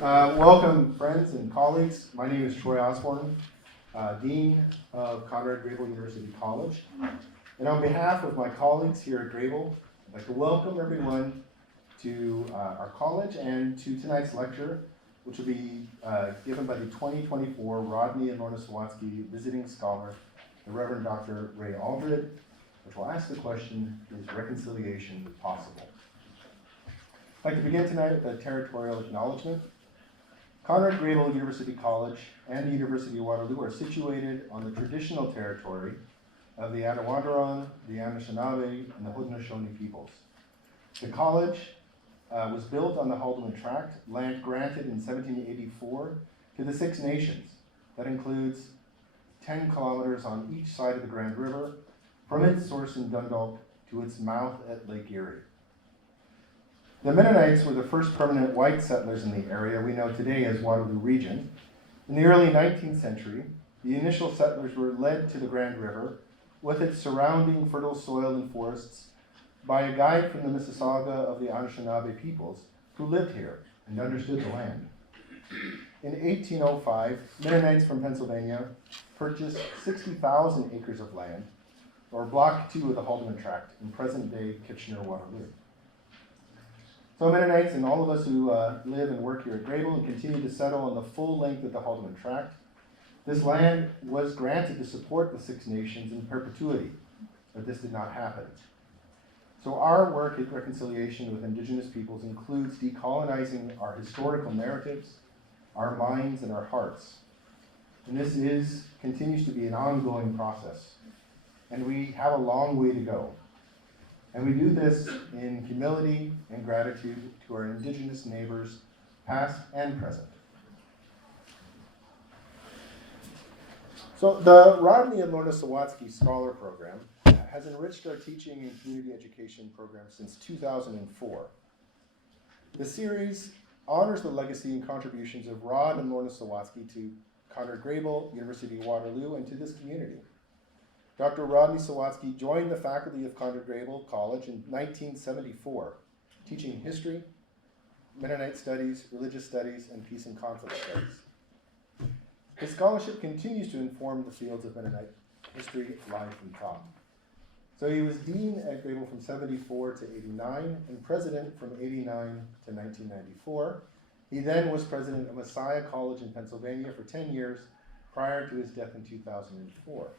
Welcome, friends and colleagues. My name is Troy Osborne, Dean of Conrad Grebel University College. And on behalf of my colleagues here at Grebel, I'd like to welcome everyone to our college and to tonight's lecture, which will be given by the 2024 Rodney and Lorna Sawatsky Visiting Scholar, the Reverend Dr. Ray Aldred, which will ask the question, is reconciliation possible? I'd like to begin tonight with a territorial acknowledgement. Conrad Grebel University College and the University of Waterloo are situated on the traditional territory of the Attawandaron, the Anishinaabe, and the Haudenosaunee peoples. The college was built on the Haldeman Tract, land granted in 1784 to the Six Nations. That includes 10 kilometers on each side of the Grand River, from its source in Dundalk to its mouth at Lake Erie. The Mennonites were the first permanent white settlers in the area we know today as Waterloo Region. In the early 19th century, the initial settlers were led to the Grand River with its surrounding fertile soil and forests by a guide from the Mississauga of the Anishinaabe peoples who lived here and understood the land. In 1805, Mennonites from Pennsylvania purchased 60,000 acres of land, or Block 2 of the Haldeman Tract in present-day Kitchener-Waterloo. So Mennonites and all of us who live and work here at Grebel and continue to settle on the full length of the Haldeman Tract, this land was granted to support the Six Nations in perpetuity, but this did not happen. So our work at reconciliation with Indigenous peoples includes decolonizing our historical narratives, our minds, and our hearts. And this continues to be an ongoing process. And we have a long way to go. And we do this in humility and gratitude to our Indigenous neighbors, past and present. So the Rodney and Lorna Sawatsky Scholar Program has enriched our teaching and community education program since 2004. The series honors the legacy and contributions of Rod and Lorna Sawatsky to Conrad Grebel, University of Waterloo, and to this community. Dr. Rodney Sawatsky joined the faculty of Conrad Grebel College in 1974, teaching history, Mennonite studies, religious studies, and peace and conflict studies. His scholarship continues to inform the fields of Mennonite history, life, and thought. So he was dean at Grebel from 74 to 89 and president from 89 to 1994. He then was president of Messiah College in Pennsylvania for 10 years prior to his death in 2004.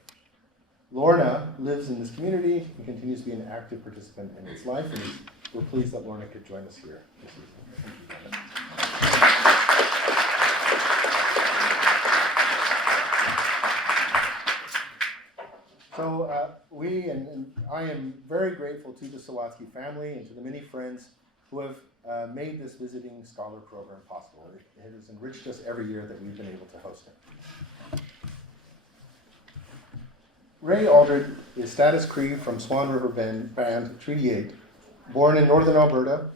Lorna lives in this community and continues to be an active participant in its life, and we're pleased that Lorna could join us here this evening. So I am very grateful to the Sawatsky family and to the many friends who have made this visiting scholar program possible. It has enriched us every year that we've been able to host it. Ray Aldred is Status Cree from Swan River Band Treaty 8, born in northern Alberta.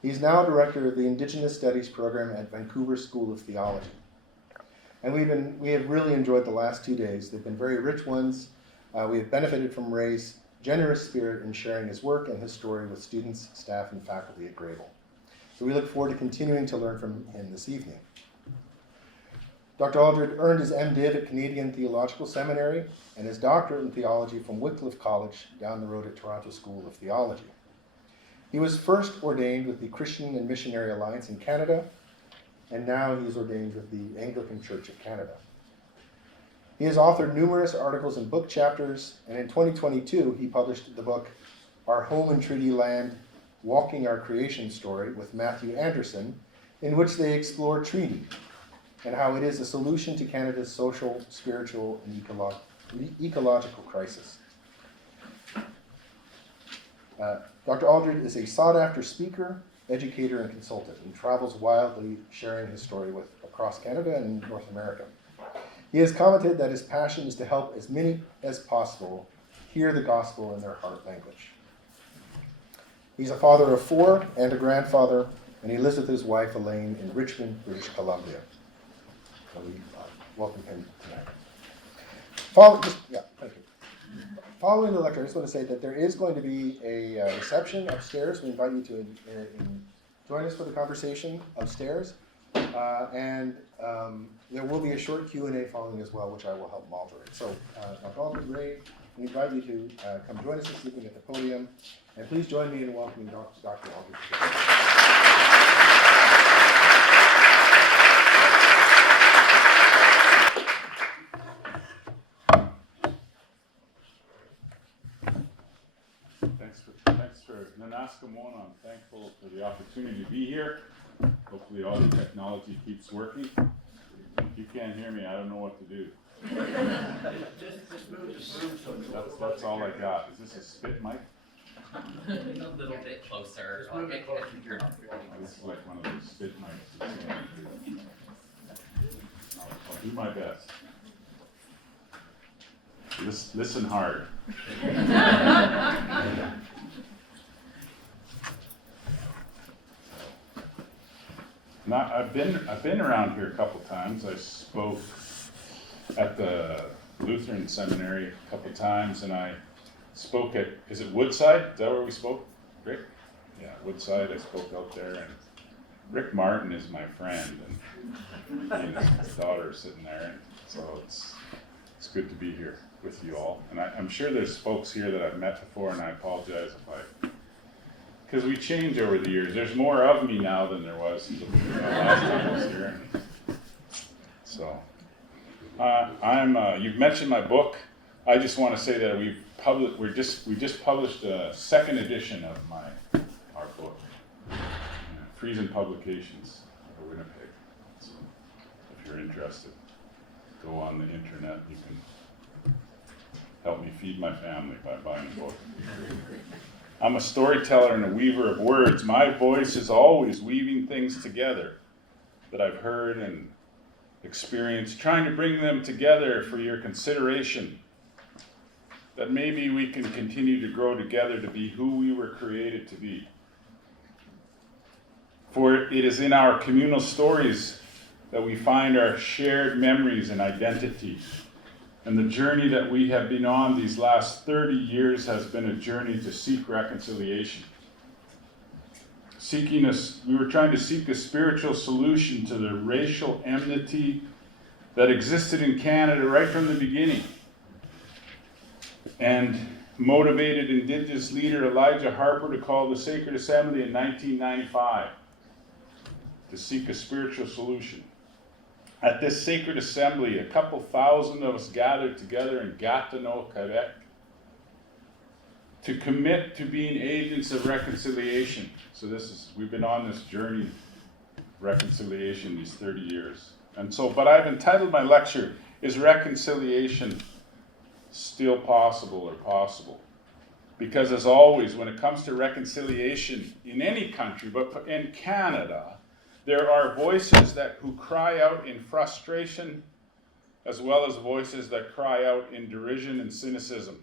He's now director of the Indigenous Studies program at Vancouver School of Theology. And we have really enjoyed the last 2 days. They've been very rich ones. We have benefited from Ray's generous spirit in sharing his work and his story with students, staff, and faculty at Grebel. So we look forward to continuing to learn from him this evening. Dr. Aldred earned his MDiv at Canadian Theological Seminary and his doctorate in theology from Wycliffe College down the road at Toronto School of Theology. He was first ordained with the Christian and Missionary Alliance in Canada, and now he is ordained with the Anglican Church of Canada. He has authored numerous articles and book chapters, and in 2022 he published the book Our Home and Treaty Land, Walking Our Creation Story with Matthew Anderson, in which they explore treaty and how it is a solution to Canada's social, spiritual, and ecological crisis. Dr. Aldred is a sought-after speaker, educator, and consultant, and travels wildly sharing his story across Canada and North America. He has commented that his passion is to help as many as possible hear the gospel in their heart language. He's a father of 4 and a grandfather, and he lives with his wife, Elaine, in Richmond, British Columbia. So we welcome him tonight. Thank you. Following the lecture, I just want to say that there is going to be a reception upstairs. We invite you to join us for the conversation upstairs. And there will be a short Q&A following as well, which I will help moderate. So, Dr. Aldred, Ray, we invite you to come join us this evening at the podium, and please join me in welcoming Dr. Aldred. Thanks for Nanaskamoana. I'm thankful for the opportunity to be here. Hopefully all the technology keeps working. If you can't hear me, I don't know what to do. Just move so That's all I got. Is this a spit mic? A little bit closer. Just move it closer. This is like one of those spit mics. I'll do my best. Listen hard. I've been around here a couple times. I spoke at the Lutheran Seminary a couple times, and I spoke at, is it Woodside? Is that where we spoke, Rick? Yeah, Woodside. I spoke out there, and Rick Martin is my friend, and he and his daughter are sitting there, and so it's good to be here with you all. And I'm sure there's folks here that I've met before, and I apologize if because we change over the years. There's more of me now than there was the last time I was here. So, you've mentioned my book. I just want to say that we just published a second edition of our book, Friesen Publications of Winnipeg. So, if you're interested, go on the internet. You can help me feed my family by buying a book. I'm a storyteller and a weaver of words. My voice is always weaving things together that I've heard and experienced, trying to bring them together for your consideration, that maybe we can continue to grow together to be who we were created to be. For it is in our communal stories that we find our shared memories and identity. And the journey that we have been on these last 30 years has been a journey to seek reconciliation. We were trying to seek a spiritual solution to the racial enmity that existed in Canada right from the beginning, and motivated Indigenous leader Elijah Harper to call the Sacred Assembly in 1995 to seek a spiritual solution. At this sacred assembly, a couple thousand of us gathered together in Gatineau, Quebec, to commit to being agents of reconciliation. So we've been on this journey of reconciliation these 30 years. But I've entitled my lecture, Is Reconciliation Still Possible or Possible? Because as always, when it comes to reconciliation in any country, but in Canada, there are voices who cry out in frustration, as well as voices that cry out in derision and cynicism.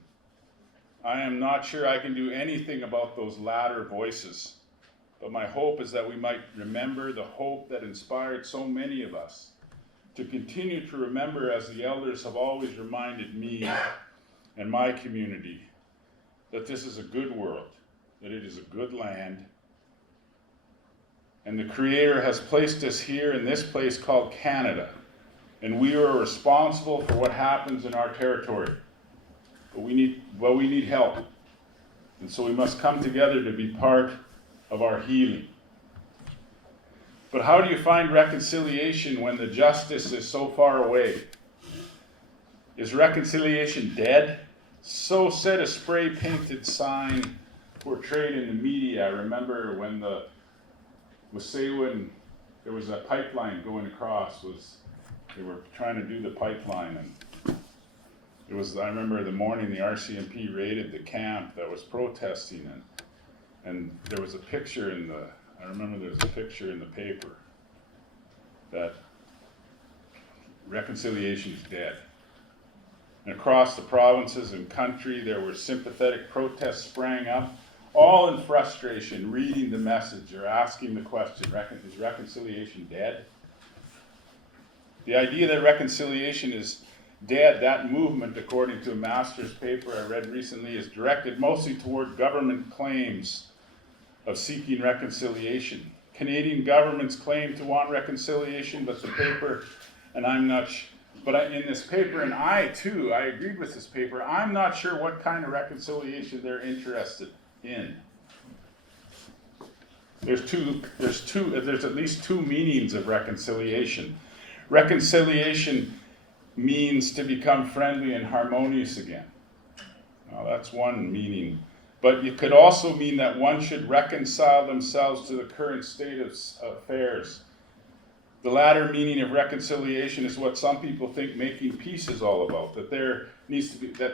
I am not sure I can do anything about those latter voices, but my hope is that we might remember the hope that inspired so many of us, to continue to remember, as the elders have always reminded me and my community, that this is a good world, that it is a good land, and the Creator has placed us here in this place called Canada, and we are responsible for what happens in our territory. But we need help, and so we must come together to be part of our healing. But how do you find reconciliation when the justice is so far away? Is reconciliation dead? So said a spray-painted sign portrayed in the media. I remember when there was a pipeline going across. They were trying to do the pipeline, and I remember the morning the RCMP raided the camp that was protesting, and there was a picture in the paper that reconciliation is dead. And across the provinces and country, there were sympathetic protests sprang up, all in frustration, reading the message or asking the question, is reconciliation dead? The idea that reconciliation is dead, that movement, according to a master's paper I read recently, is directed mostly toward government claims of seeking reconciliation. Canadian government's claim to want reconciliation, but the paper, and I'm not in this paper, and I agreed with this paper, I'm not sure what kind of reconciliation they're interested in. There's at least two meanings of reconciliation. Reconciliation means to become friendly and harmonious again. Now that's one meaning. But it could also mean that one should reconcile themselves to the current state of affairs. The latter meaning of reconciliation is what some people think making peace is all about, that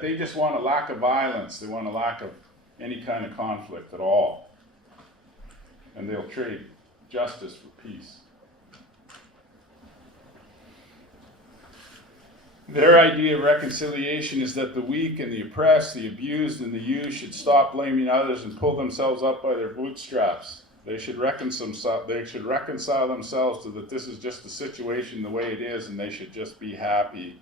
they just want a lack of violence, they want a lack of any kind of conflict at all. And they'll trade justice for peace. Their idea of reconciliation is that the weak and the oppressed, the abused and the used should stop blaming others and pull themselves up by their bootstraps. They should reconcile themselves to that this is just the situation the way it is, and they should just be happy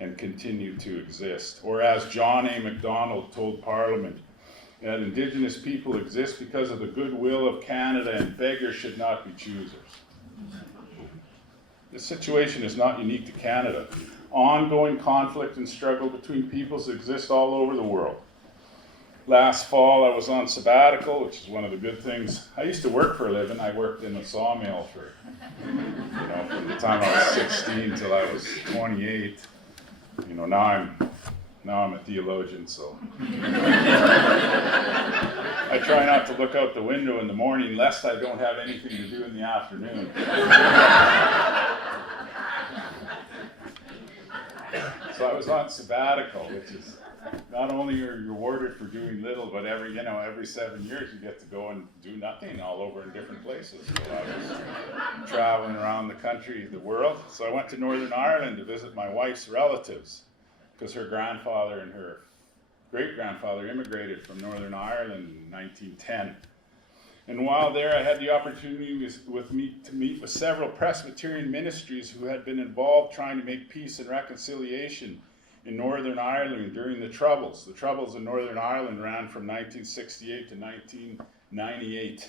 and continue to exist. Or as John A. Macdonald told Parliament, that Indigenous people exist because of the goodwill of Canada, and beggars should not be choosers. This situation is not unique to Canada. Ongoing conflict and struggle between peoples exist all over the world. Last fall, I was on sabbatical, which is one of the good things. I used to work for a living. I worked in a sawmill from the time I was 16 till I was 28. Now I'm a theologian, so I try not to look out the window in the morning lest I don't have anything to do in the afternoon. So I was on sabbatical, which is not only are you rewarded for doing little, but every 7 years you get to go and do nothing all over in different places. So I was traveling around the country, the world. So I went to Northern Ireland to visit my wife's relatives, because her grandfather and her great-grandfather immigrated from Northern Ireland in 1910. And while there, I had the opportunity to meet with several Presbyterian ministries who had been involved trying to make peace and reconciliation in Northern Ireland during the Troubles. The Troubles in Northern Ireland ran from 1968 to 1998.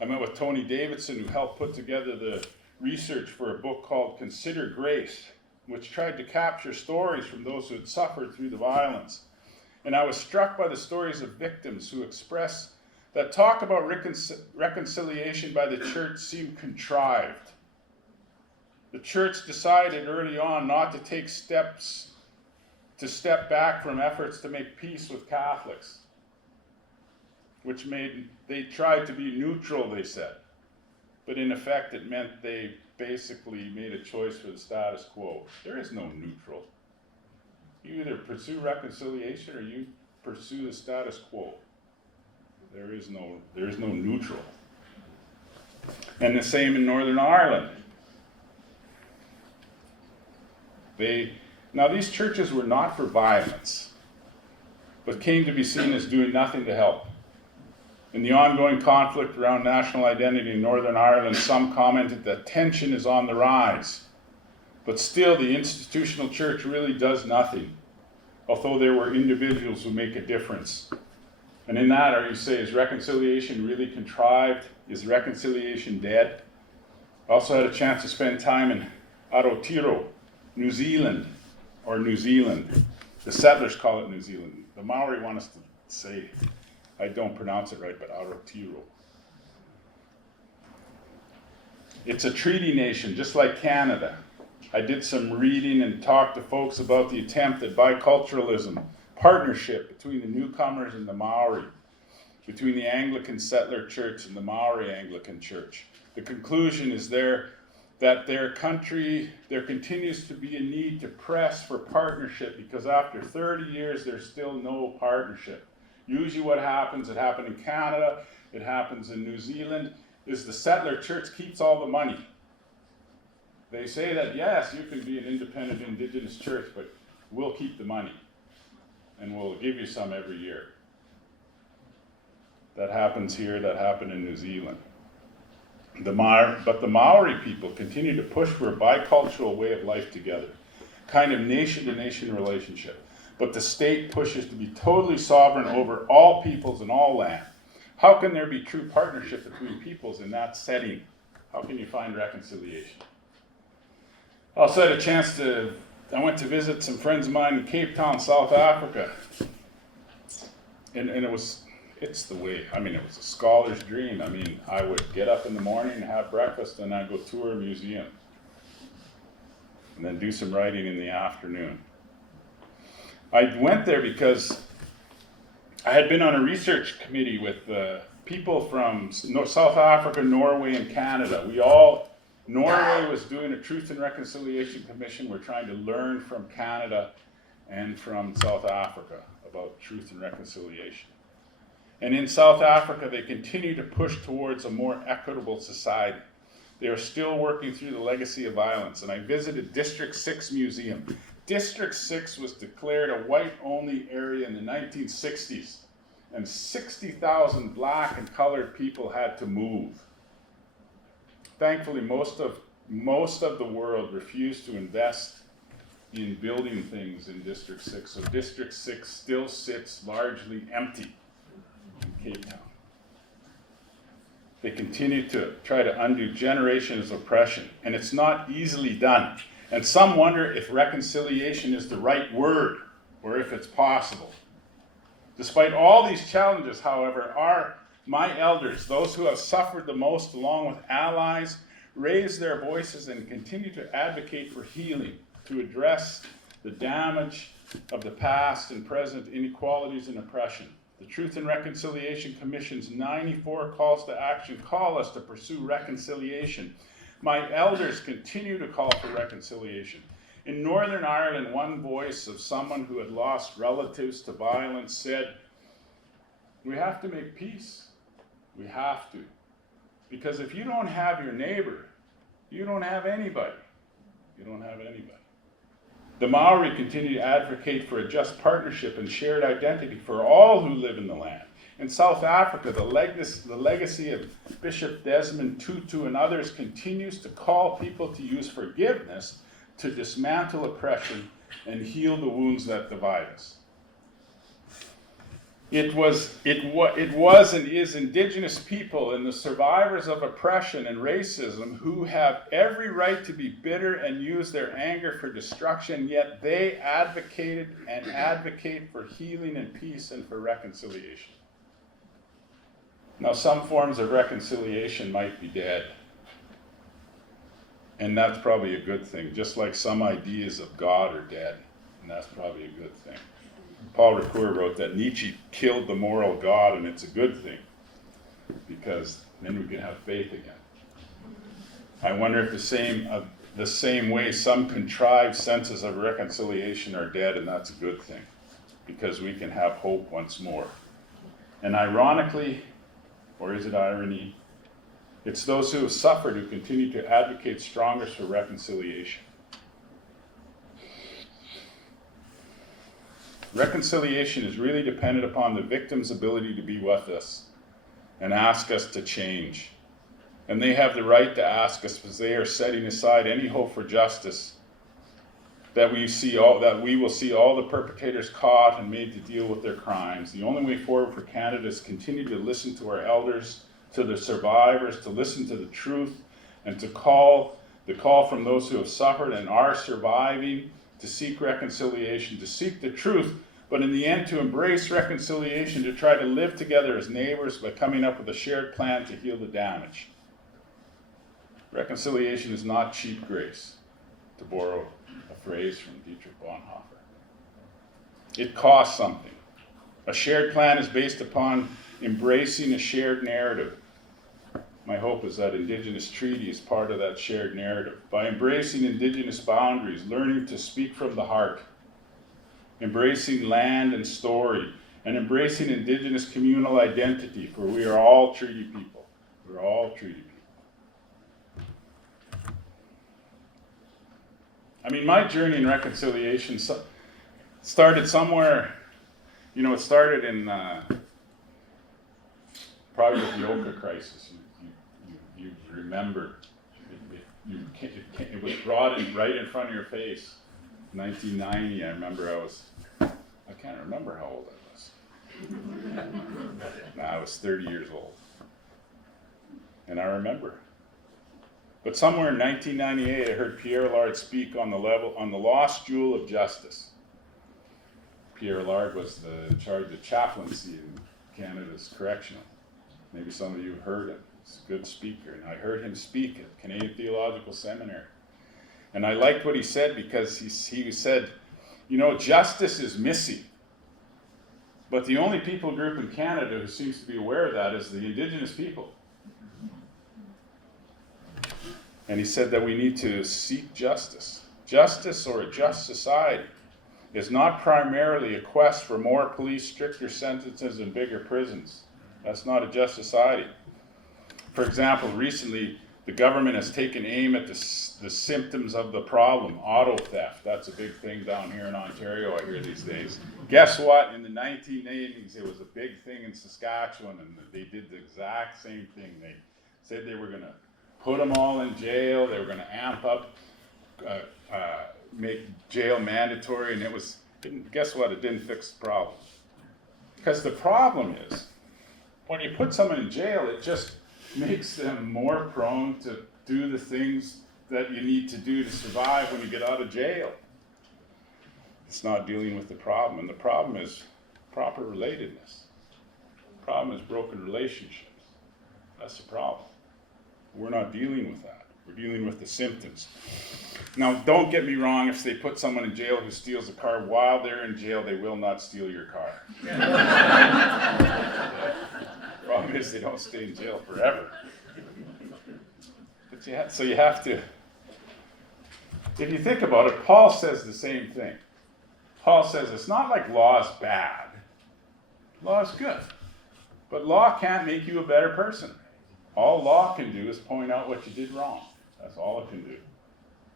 I met with Tony Davidson, who helped put together the research for a book called Consider Grace, which tried to capture stories from those who had suffered through the violence. And I was struck by the stories of victims who express that talk about reconciliation by the church seemed contrived. The church decided early on not to take steps to step back from efforts to make peace with Catholics, which they tried to be neutral, they said. But in effect, it meant they basically made a choice for the status quo. There is no neutral. You either pursue reconciliation or you pursue the status quo. There is no neutral. And the same in Northern Ireland. Now these churches were not for violence, but came to be seen as doing nothing to help. In the ongoing conflict around national identity in Northern Ireland, some commented that tension is on the rise. But still, the institutional church really does nothing, although there were individuals who make a difference. And in that, you say, is reconciliation really contrived? Is reconciliation dead? I also had a chance to spend time in Aotearoa, New Zealand. The settlers call it New Zealand. The Maori want us to say, I don't pronounce it right, but Aotearoa. It's a treaty nation, just like Canada. I did some reading and talked to folks about the attempt at biculturalism, partnership between the newcomers and the Maori, between the Anglican settler church and the Maori Anglican church. The conclusion is that there continues to be a need to press for partnership, because after 30 years there's still no partnership. Usually what happens, it happened in Canada, it happens in New Zealand, is the settler church keeps all the money. They say that, yes, you can be an independent Indigenous church, but we'll keep the money, and we'll give you some every year. That happens here, that happened in New Zealand. But the Maori people continue to push for a bicultural way of life together, kind of nation-to-nation relationship. But the state pushes to be totally sovereign over all peoples and all land. How can there be true partnership between peoples in that setting? How can you find reconciliation? I also had a chance I went to visit some friends of mine in Cape Town, South Africa. And it's the way, it was a scholar's dream. I would get up in the morning and have breakfast, and I'd go tour a museum. And then do some writing in the afternoon. I went there because I had been on a research committee with people from South Africa, Norway, and Canada. Norway was doing a Truth and Reconciliation Commission. We're trying to learn from Canada and from South Africa about truth and reconciliation. And in South Africa, they continue to push towards a more equitable society. They are still working through the legacy of violence. And I visited District 6 Museum. District 6 was declared a white-only area in the 1960s. And 60,000 black and colored people had to move. Thankfully, most of the world refused to invest in building things in District 6. So District 6 still sits largely empty in Cape Town. They continue to try to undo generations of oppression, and it's not easily done. And some wonder if reconciliation is the right word, or if it's possible. Despite all these challenges, however, my elders, those who have suffered the most along with allies, raise their voices and continue to advocate for healing, to address the damage of the past and present inequalities and oppression. The Truth and Reconciliation Commission's 94 calls to action call us to pursue reconciliation. My elders continue to call for reconciliation. In Northern Ireland, one voice of someone who had lost relatives to violence said, "We have to make peace. We have to. Because if you don't have your neighbor, you don't have anybody. You don't have anybody." The Maori continue to advocate for a just partnership and shared identity for all who live in the land. In South Africa, the legacy of Bishop Desmond Tutu and others continues to call people to use forgiveness to dismantle oppression and heal the wounds that divide us. It was and is Indigenous people and the survivors of oppression and racism who have every right to be bitter and use their anger for destruction, yet they advocated and advocate for healing and peace and for reconciliation. Now, some forms of reconciliation might be dead, and that's probably a good thing, just like some ideas of God are dead, and that's probably a good thing. Paul Ricoeur wrote that Nietzsche killed the moral God, and it's a good thing, because then we can have faith again. I wonder if the same way some contrived senses of reconciliation are dead, and that's a good thing, because we can have hope once more. And ironically, or is it irony, it's those who have suffered who continue to advocate strongest for reconciliation. Reconciliation is really dependent upon the victim's ability to be with us and ask us to change. And they have the right to ask us, because they are setting aside any hope for justice, that we will see all the perpetrators caught and made to deal with their crimes. The only way forward for Canada is to continue to listen to our elders, to the survivors, to listen to the truth, and to call from those who have suffered and are surviving, to seek reconciliation, to seek the truth, but in the end to embrace reconciliation, to try to live together as neighbors by coming up with a shared plan to heal the damage. Reconciliation is not cheap grace, to borrow a phrase from Dietrich Bonhoeffer. It costs something. A shared plan is based upon embracing a shared narrative. My hope is that Indigenous Treaty is part of that shared narrative. By embracing Indigenous boundaries, learning to speak from the heart, embracing land and story, and embracing Indigenous communal identity, for we are all treaty people. We're all treaty people. My journey in reconciliation started somewhere, it started in probably with the Oka crisis. You remember, it was brought in right in front of your face. 1990, I remember I can't remember how old I was. I was 30 years old. And I remember. But somewhere in 1998, I heard Pierre Allard speak on the lost jewel of justice. Pierre Allard was in charge of chaplaincy in Canada's correctional. Maybe some of you have heard him. He's a good speaker. And I heard him speak at Canadian Theological Seminary. And I liked what he said because he said, you know, justice is missing. But the only people group in Canada who seems to be aware of that is the Indigenous people. And he said that we need to seek justice. Justice, or a just society, is not primarily a quest for more police, stricter sentences, and bigger prisons. That's not a just society. For example, recently, the government has taken aim at the symptoms of the problem, auto theft. That's a big thing down here in Ontario, I hear these days. Guess what? In the 1980s, it was a big thing in Saskatchewan, and they did the exact same thing. They said they were going to put them all in jail. They were going to amp up, make jail mandatory, and guess what? It didn't fix the problem. Because the problem is, when you put someone in jail, it just makes them more prone to do the things that you need to do to survive when you get out of jail. It's not dealing with the problem, and the problem is proper relatedness. The problem is broken relationships. That's the problem. We're not dealing with that. We're dealing with the symptoms. Now, don't get me wrong, if they put someone in jail who steals a car while they're in jail, they will not steal your car. Problem is they don't stay in jail forever. But so you have to, if you think about it, Paul says the same thing. Paul says it's not like law is bad. Law is good. But law can't make you a better person. All law can do is point out what you did wrong. That's all it can do.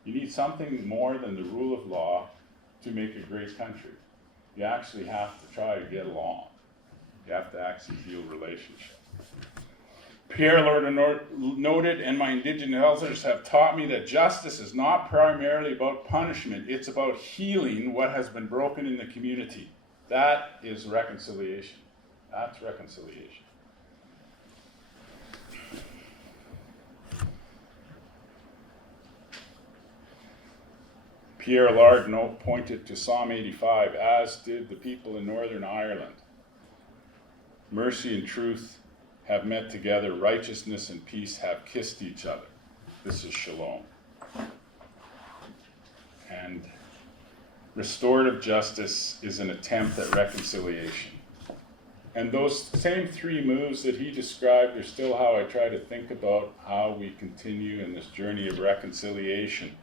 You need something more than the rule of law to make a great country. You actually have to try to get along. You have to actually heal relationships. Pierre Lorna noted, and my Indigenous elders have taught me that justice is not primarily about punishment. It's about healing what has been broken in the community. That is reconciliation. That's reconciliation. Pierre Allard pointed to Psalm 85, as did the people in Northern Ireland. Mercy and truth have met together, righteousness and peace have kissed each other. This is shalom. And restorative justice is an attempt at reconciliation. And those same three moves that he described are still how I try to think about how we continue in this journey of reconciliation.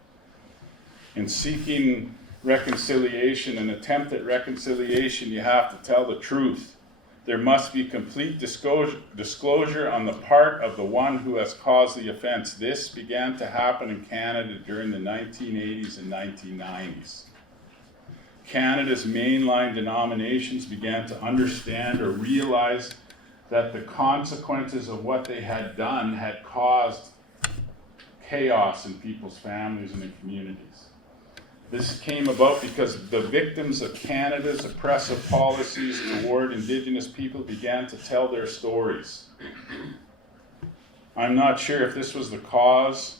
In seeking reconciliation, an attempt at reconciliation, you have to tell the truth. There must be complete disclosure on the part of the one who has caused the offense. This began to happen in Canada during the 1980s and 1990s. Canada's mainline denominations began to understand or realize that the consequences of what they had done had caused chaos in people's families and in communities. This came about because the victims of Canada's oppressive policies toward Indigenous people began to tell their stories. I'm not sure if this was the cause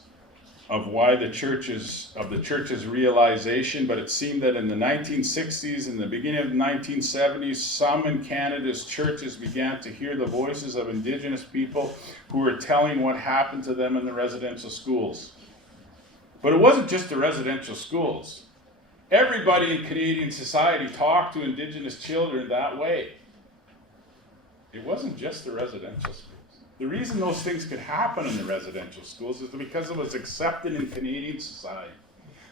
of why the church's realization, but it seemed that in the 1960s and the beginning of the 1970s, some in Canada's churches began to hear the voices of Indigenous people who were telling what happened to them in the residential schools. But it wasn't just the residential schools. Everybody in Canadian society talked to Indigenous children that way. It wasn't just the residential schools. The reason those things could happen in the residential schools is because it was accepted in Canadian society.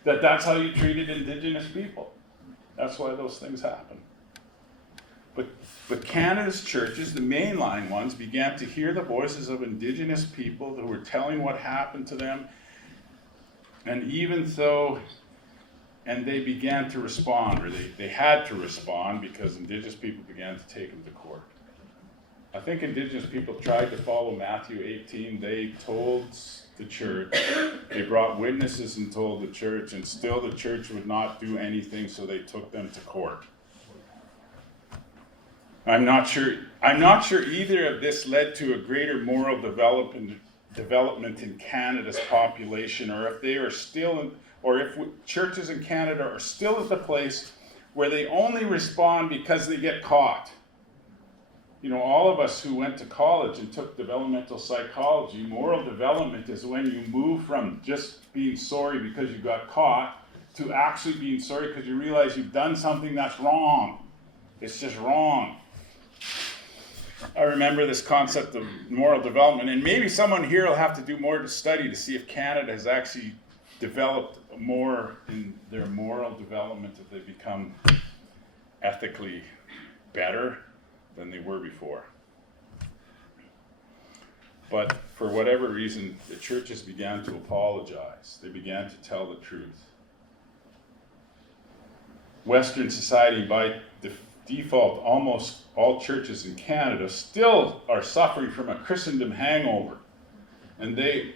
That's how you treated Indigenous people. That's why those things happen. But Canada's churches, the mainline ones, began to hear the voices of Indigenous people who were telling what happened to them. And they began to respond, or they had to respond because Indigenous people began to take them to court. I think Indigenous people tried to follow Matthew 18. They told the church, they brought witnesses and told the church, and still the church would not do anything, so they took them to court. I'm not sure either of this led to a greater moral development in Canada's population, or if they are still, churches in Canada are still at the place where they only respond because they get caught. You know, all of us who went to college and took developmental psychology, moral development is when you move from just being sorry because you got caught to actually being sorry because you realize you've done something that's wrong. It's just wrong. I remember this concept of moral development, and maybe someone here will have to do more to study to see if Canada has actually developed more in their moral development, if they become ethically better than they were before. But for whatever reason, the churches began to apologize. They began to tell the truth. Western society, by default, almost all churches in Canada still are suffering from a Christendom hangover. And they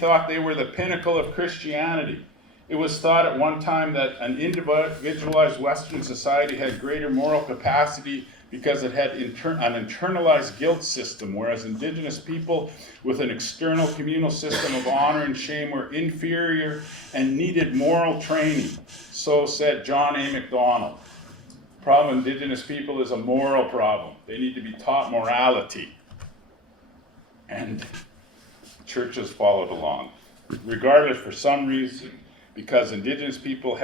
thought they were the pinnacle of Christianity. It was thought at one time that an individualized Western society had greater moral capacity because it had an internalized guilt system, whereas Indigenous people with an external communal system of honor and shame were inferior and needed moral training. So said John A. Macdonald. The problem with Indigenous people is a moral problem. They need to be taught morality. And churches followed along. Regardless, for some reason, because Indigenous people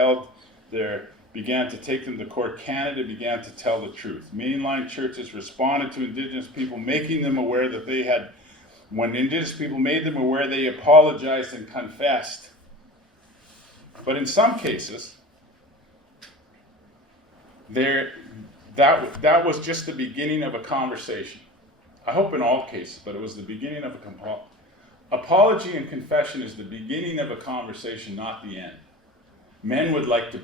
began to take them to court, Canada began to tell the truth. Mainline churches responded to Indigenous people, making them aware that when Indigenous people made them aware, they apologized and confessed. But in some cases, that was just the beginning of a conversation. I hope in all cases, but it was the beginning of apology and confession is the beginning of a conversation, not the end. Men would like it to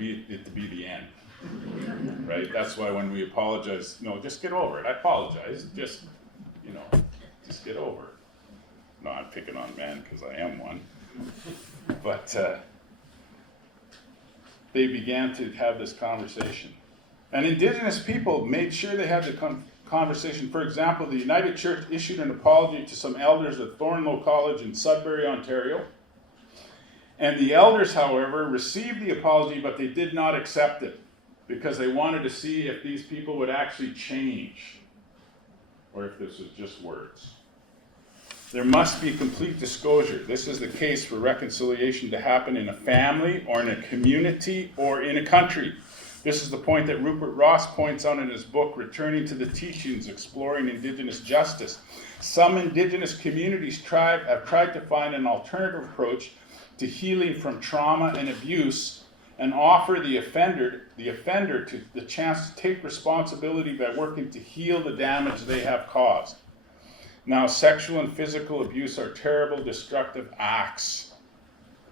be the end, right? That's why when we apologize, just get over it. I apologize, just get over it. No, I'm picking on men because I am one. But they began to have this conversation. And Indigenous people made sure they had the conversation. For example, the United Church issued an apology to some elders at Thornlow College in Sudbury, Ontario. And the elders, however, received the apology, but they did not accept it because they wanted to see if these people would actually change or if this was just words. There must be complete disclosure. This is the case for reconciliation to happen in a family or in a community or in a country. This is the point that Rupert Ross points out in his book, Returning to the Teachings, Exploring Indigenous Justice. Some Indigenous communities have tried to find an alternative approach to healing from trauma and abuse and offer the offender to the chance to take responsibility by working to heal the damage they have caused. Now, sexual and physical abuse are terrible, destructive acts.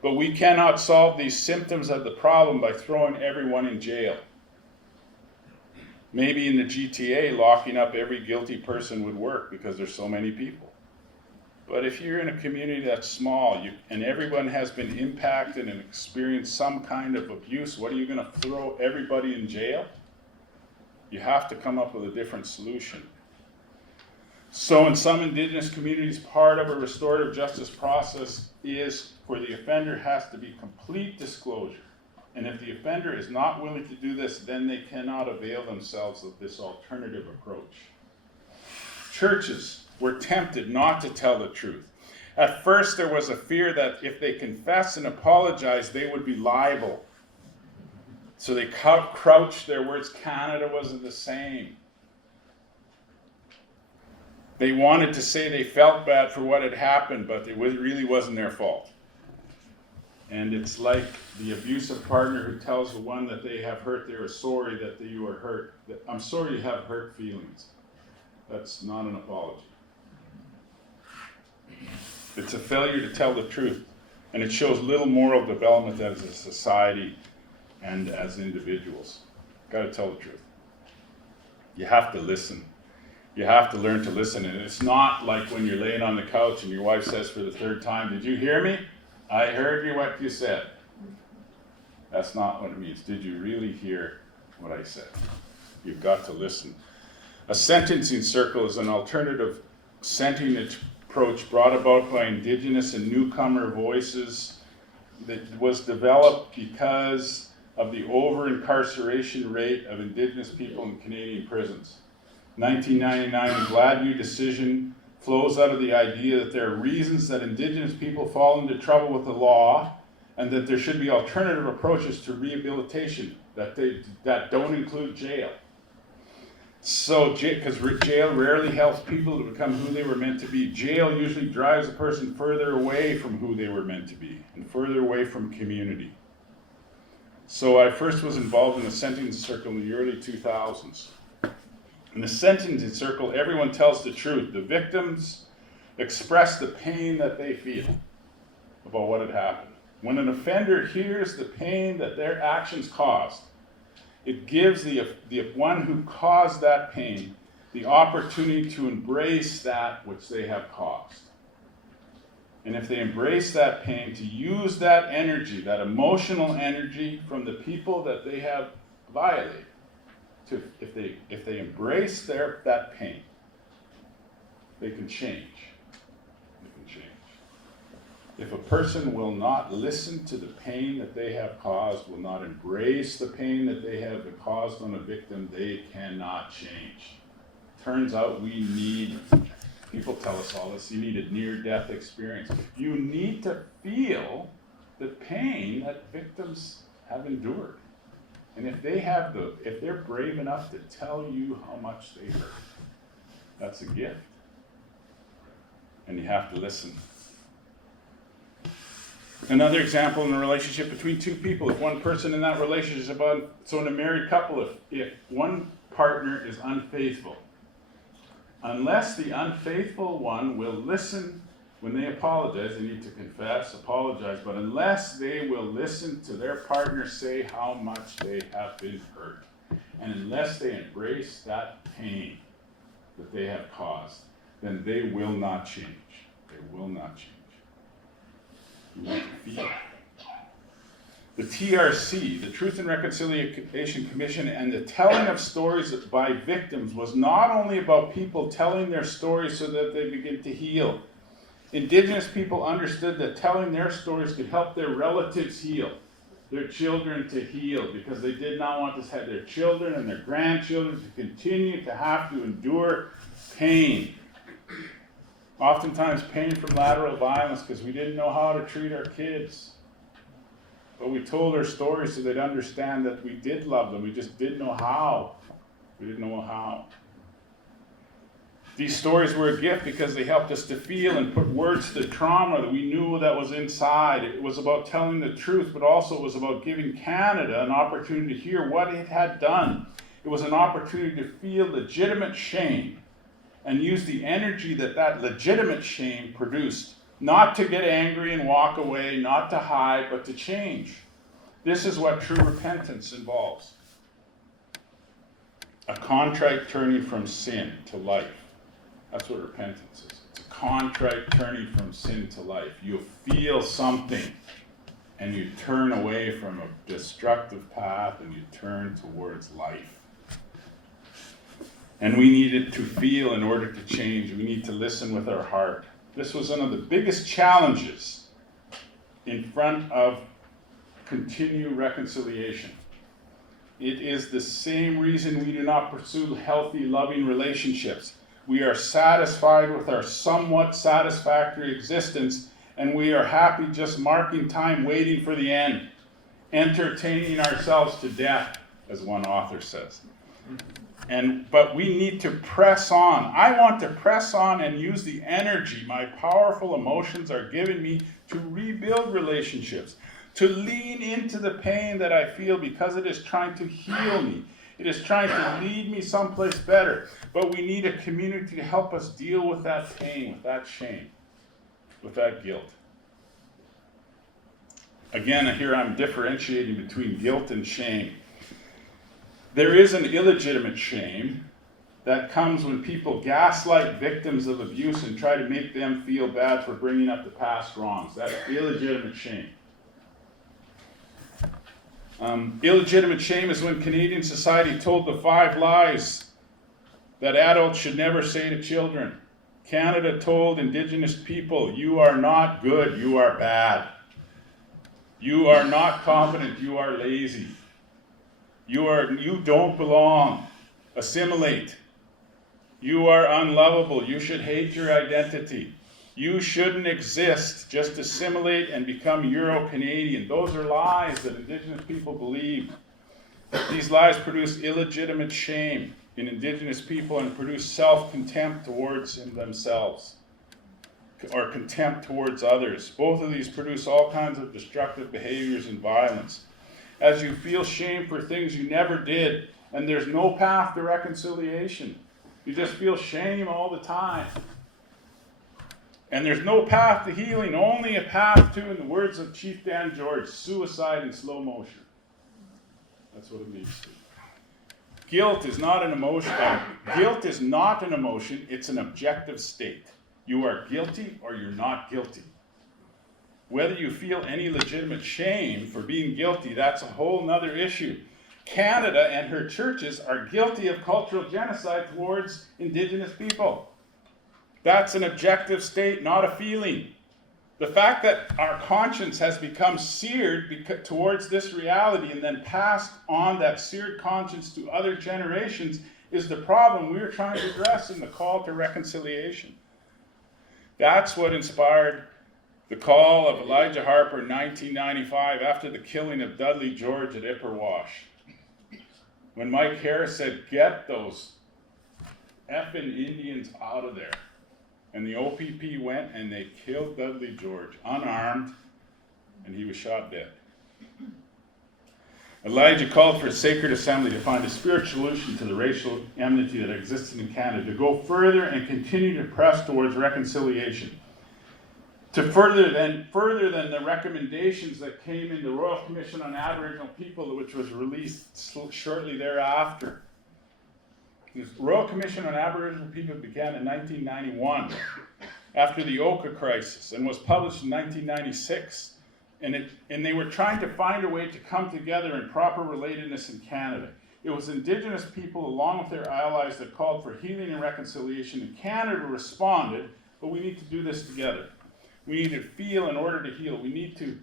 But we cannot solve these symptoms of the problem by throwing everyone in jail. Maybe in the GTA, locking up every guilty person would work because there's so many people. But if you're in a community that's small and everyone has been impacted and experienced some kind of abuse, what are you going to throw everybody in jail? You have to come up with a different solution. So in some Indigenous communities, part of a restorative justice process is for the offender has to be complete disclosure. And if the offender is not willing to do this, then they cannot avail themselves of this alternative approach. Churches were tempted not to tell the truth. At first, there was a fear that if they confess and apologize, they would be liable. So they crouched their words. Canada wasn't the same. They wanted to say they felt bad for what had happened, but it really wasn't their fault. And it's like the abusive partner who tells the one that they have hurt, they are sorry that you are hurt. I'm sorry you have hurt feelings. That's not an apology. It's a failure to tell the truth. And it shows little moral development as a society and as individuals. Got to tell the truth. You have to listen. You have to learn to listen. And it's not like when you're laying on the couch and your wife says for the third time, "Did you hear me? I heard you what you said." That's not what it means. Did you really hear what I said? You've got to listen. A sentencing circle is an alternative sentencing approach brought about by Indigenous and newcomer voices that was developed because of the over-incarceration rate of Indigenous people in Canadian prisons. 1999 Gladue decision flows out of the idea that there are reasons that Indigenous people fall into trouble with the law and that there should be alternative approaches to rehabilitation that don't include jail. So, because jail rarely helps people to become who they were meant to be. Jail usually drives a person further away from who they were meant to be and further away from community. So I first was involved in the sentencing circle in the early 2000s. In the sentencing circle, everyone tells the truth. The victims express the pain that they feel about what had happened. When an offender hears the pain that their actions caused, it gives the one who caused that pain the opportunity to embrace that which they have caused. And if they embrace that pain, to use that energy, that emotional energy from the people that they have violated, if they embrace that pain, they can change. If a person will not listen to the pain that they have caused, will not embrace the pain that they have caused on a victim, they cannot change. Turns out we need, people tell us all this, you need a near-death experience. You need to feel the pain that victims have endured. And if they're brave enough to tell you how much they hurt, that's a gift. And you have to listen. Another example in a relationship between two people, if one person in that relationship is so in a married couple, if one partner is unfaithful, unless the unfaithful one will listen when they apologize, they need to confess, apologize, but unless they will listen to their partner say how much they have been hurt, and unless they embrace that pain that they have caused, then they will not change. They will not change. You want to feel. The TRC, the Truth and Reconciliation Commission, and the telling of stories by victims was not only about people telling their stories so that they begin to heal. Indigenous people understood that telling their stories could help their relatives heal, their children to heal, because they did not want to have their children and their grandchildren to continue to have to endure pain. Oftentimes pain from lateral violence because we didn't know how to treat our kids. But we told our stories so they'd understand that we did love them. We just didn't know how. We didn't know how. These stories were a gift because they helped us to feel and put words to the trauma that we knew that was inside. It was about telling the truth, but also it was about giving Canada an opportunity to hear what it had done. It was an opportunity to feel legitimate shame and use the energy that legitimate shame produced, not to get angry and walk away, not to hide, but to change. This is what true repentance involves. A contrite turning from sin to life. That's what repentance is. It's a contrite turning from sin to life. You feel something and you turn away from a destructive path and you turn towards life. And we needed to feel in order to change. We need to listen with our heart. This was one of the biggest challenges in front of continued reconciliation. It is the same reason we do not pursue healthy, loving relationships. We are satisfied with our somewhat satisfactory existence, and we are happy just marking time, waiting for the end, entertaining ourselves to death, as one author says. But we need to press on. I want to press on and use the energy my powerful emotions are giving me to rebuild relationships, to lean into the pain that I feel because it is trying to heal me. It is trying to lead me someplace better. But we need a community to help us deal with that pain, with that shame, with that guilt. Again, here I'm differentiating between guilt and shame. There is an illegitimate shame that comes when people gaslight victims of abuse and try to make them feel bad for bringing up the past wrongs. That's illegitimate shame. Illegitimate shame is when Canadian society told the 5 lies that adults should never say to children. Canada told Indigenous people, you are not good, you are bad. You are not competent, you are lazy. You don't belong. Assimilate. You are unlovable, you should hate your identity. You shouldn't exist, just assimilate and become Euro-Canadian. Those are lies that Indigenous people believe. These lies produce illegitimate shame in Indigenous people and produce self-contempt towards themselves or contempt towards others. Both of these produce all kinds of destructive behaviors and violence. As you feel shame for things you never did, and there's no path to reconciliation. You just feel shame all the time. And there's no path to healing, only a path to, in the words of Chief Dan George, suicide in slow motion. That's what it leads to. Guilt is not an emotion. Guilt is not an emotion, it's an objective state. You are guilty or you're not guilty. Whether you feel any legitimate shame for being guilty, that's a whole nother issue. Canada and her churches are guilty of cultural genocide towards Indigenous people. That's an objective state, not a feeling. The fact that our conscience has become seared towards this reality and then passed on that seared conscience to other generations is the problem we're trying to address in the call to reconciliation. That's what inspired the call of Elijah Harper in 1995 after the killing of Dudley George at Ipperwash. When Mike Harris said, get those effing Indians out of there. And the OPP went and they killed Dudley George, unarmed, and he was shot dead. Elijah called for a sacred assembly to find a spiritual solution to the racial enmity that existed in Canada, to go further and continue to press towards reconciliation. To further than the recommendations that came in the Royal Commission on Aboriginal People, which was released shortly thereafter. The Royal Commission on Aboriginal People began in 1991 after the Oka crisis and was published in 1996. And they were trying to find a way to come together in proper relatedness in Canada. It was Indigenous people along with their allies that called for healing and reconciliation, and Canada responded, but we need to do this together. We need to feel in order to heal. We need to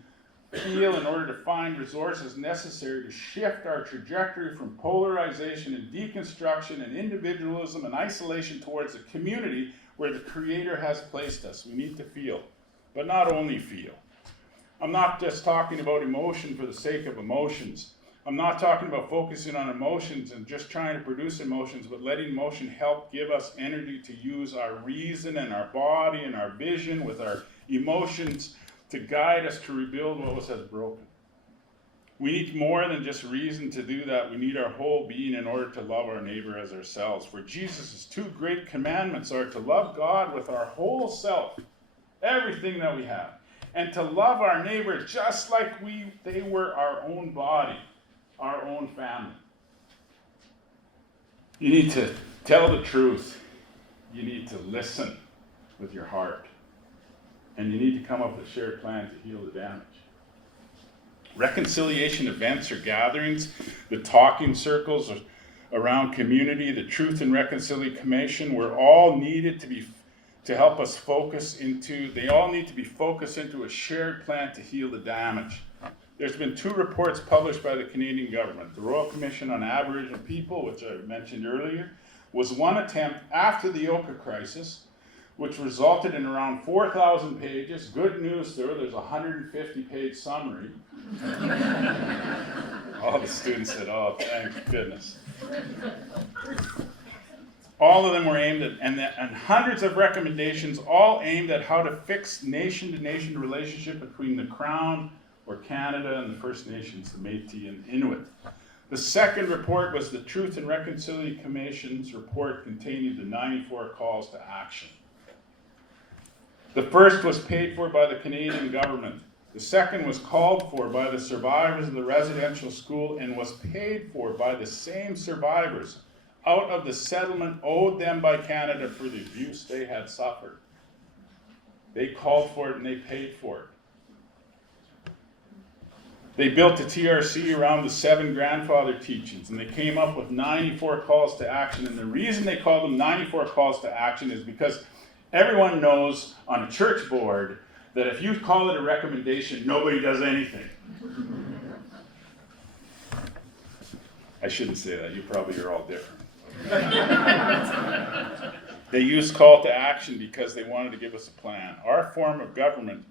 feel in order to find resources necessary to shift our trajectory from polarization and deconstruction and individualism and isolation towards a community where the Creator has placed us. We need to feel, but not only feel. I'm not just talking about emotion for the sake of emotions. I'm not talking about focusing on emotions and just trying to produce emotions, but letting emotion help give us energy to use our reason and our body and our vision with our emotions to guide us to rebuild what was broken. We need more than just reason to do that. We need our whole being in order to love our neighbor as ourselves. For Jesus' two great commandments are to love God with our whole self, everything that we have, and to love our neighbor just like they were our own body, our own family. You need to tell the truth. You need to listen with your heart. And you need to come up with a shared plan to heal the damage. Reconciliation events or gatherings, the talking circles around community, the Truth and Reconciliation Commission, were all needed to help us they all need to be focused into a shared plan to heal the damage. There's been 2 reports published by the Canadian government. The Royal Commission on Aboriginal People, which I mentioned earlier, was one attempt after the Oka crisis, which resulted in around 4,000 pages. Good news though, there's a 150-page summary. All the students said, oh, thank goodness. All of them were aimed at, and hundreds of recommendations, all aimed at how to fix nation-to-nation relationship between the Crown, or Canada, and the First Nations, the Métis and Inuit. The second report was the Truth and Reconciliation Commission's report containing the 94 calls to action. The first was paid for by the Canadian government. The second was called for by the survivors of the residential school and was paid for by the same survivors out of the settlement owed them by Canada for the abuse they had suffered. They called for it and they paid for it. They built the TRC around the 7 grandfather teachings, and they came up with 94 calls to action. And the reason they call them 94 calls to action is because everyone knows on a church board that if you call it a recommendation, nobody does anything. I shouldn't say that. You probably are all different. They used call to action because they wanted to give us a plan. Our form of government,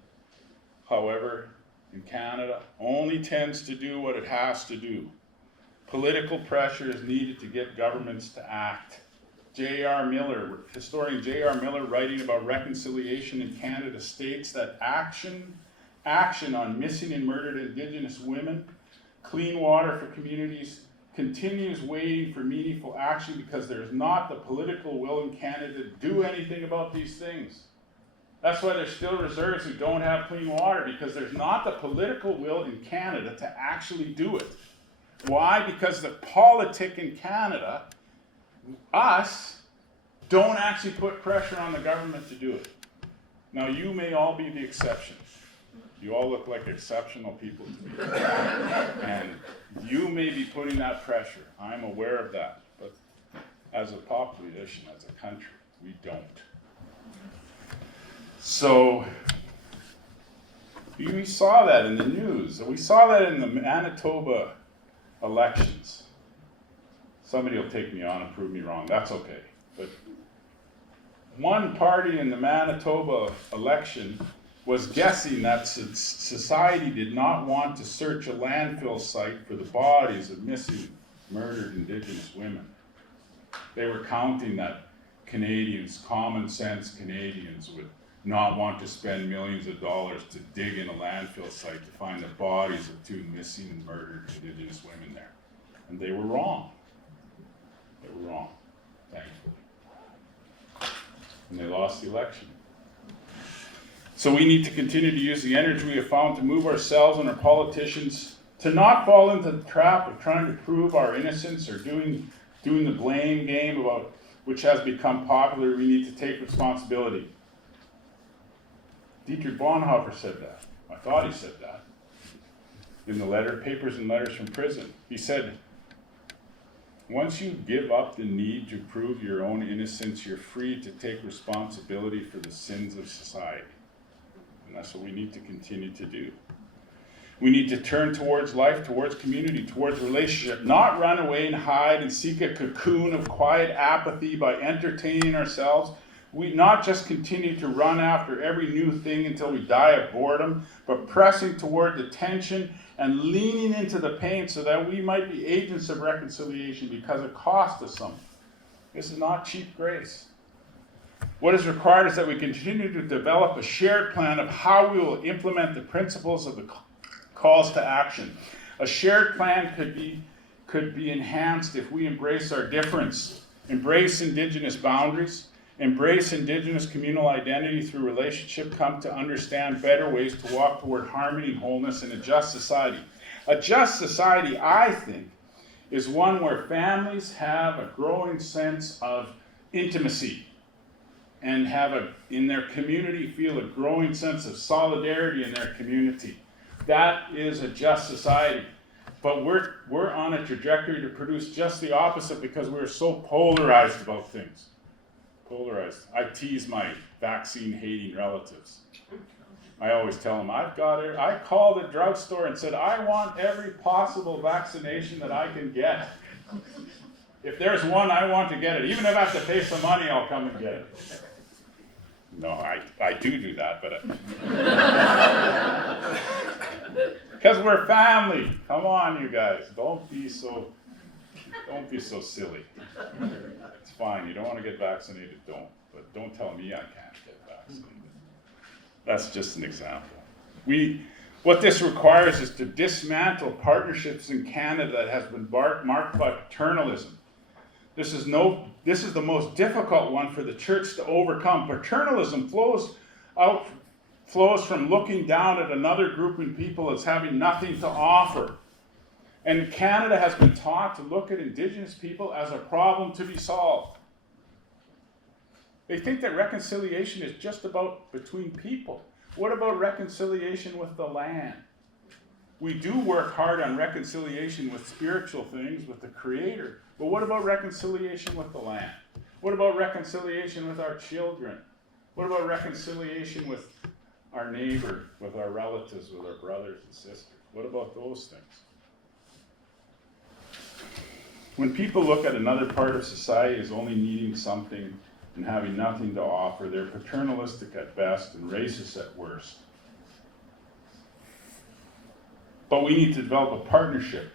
however, in Canada, only tends to do what it has to do. Political pressure is needed to get governments to act. Historian J.R. Miller, writing about reconciliation in Canada, states that action on missing and murdered Indigenous women, clean water for communities, continues waiting for meaningful action because there's not the political will in Canada to do anything about these things. That's why there's still reserves who don't have clean water, because there's not the political will in Canada to actually do it. Why? Because the politic in Canada, us, don't actually put pressure on the government to do it. Now, you may all be the exceptions. You all look like exceptional people to me. And you may be putting that pressure. I'm aware of that. But as a population, as a country, we don't. So, we saw that in the news. We saw that in the Manitoba elections. Somebody will take me on and prove me wrong. That's okay. But one party in the Manitoba election was guessing that society did not want to search a landfill site for the bodies of missing, murdered Indigenous women. They were counting that Canadians, common sense Canadians, would not want to spend millions of dollars to dig in a landfill site to find the bodies of 2 missing and murdered Indigenous women there. And they were wrong. They were wrong, thankfully. And they lost the election. So we need to continue to use the energy we have found to move ourselves and our politicians to not fall into the trap of trying to prove our innocence or doing the blame game about which has become popular. We need to take responsibility. Dietrich Bonhoeffer said that. I thought he said that in the Papers and Letters from Prison. He said, once you give up the need to prove your own innocence, you're free to take responsibility for the sins of society. And that's what we need to continue to do. We need to turn towards life, towards community, towards relationship, not run away and hide and seek a cocoon of quiet apathy by entertaining ourselves. We not just continue to run after every new thing until we die of boredom, but pressing toward the tension and leaning into the pain so that we might be agents of reconciliation because it costs us something. This is not cheap grace. What is required is that we continue to develop a shared plan of how we will implement the principles of the calls to action. A shared plan could be enhanced if we embrace our difference, embrace Indigenous boundaries, embrace Indigenous communal identity through relationship, come to understand better ways to walk toward harmony, wholeness, and a just society. A just society, I think, is one where families have a growing sense of intimacy and in their community feel a growing sense of solidarity in their community. That is a just society. But we're on a trajectory to produce just the opposite because we're so polarized about things. Polarized. I tease my vaccine-hating relatives. I always tell them, I called the drugstore and said, I want every possible vaccination that I can get. If there's one, I want to get it. Even if I have to pay some money, I'll come and get it. No, I do that, but because we're family. Come on, you guys. Don't be so silly. It's fine. You don't want to get vaccinated, don't. But don't tell me I can't get vaccinated. That's just an example. What this requires is to dismantle partnerships in Canada that has been marked by paternalism. This is the most difficult one for the church to overcome. Paternalism flows from looking down at another group of people as having nothing to offer. And Canada has been taught to look at Indigenous people as a problem to be solved. They think that reconciliation is just about between people. What about reconciliation with the land? We do work hard on reconciliation with spiritual things, with the Creator. But what about reconciliation with the land? What about reconciliation with our children? What about reconciliation with our neighbor, with our relatives, with our brothers and sisters? What about those things? When people look at another part of society as only needing something and having nothing to offer, they're paternalistic at best and racist at worst. But we need to develop a partnership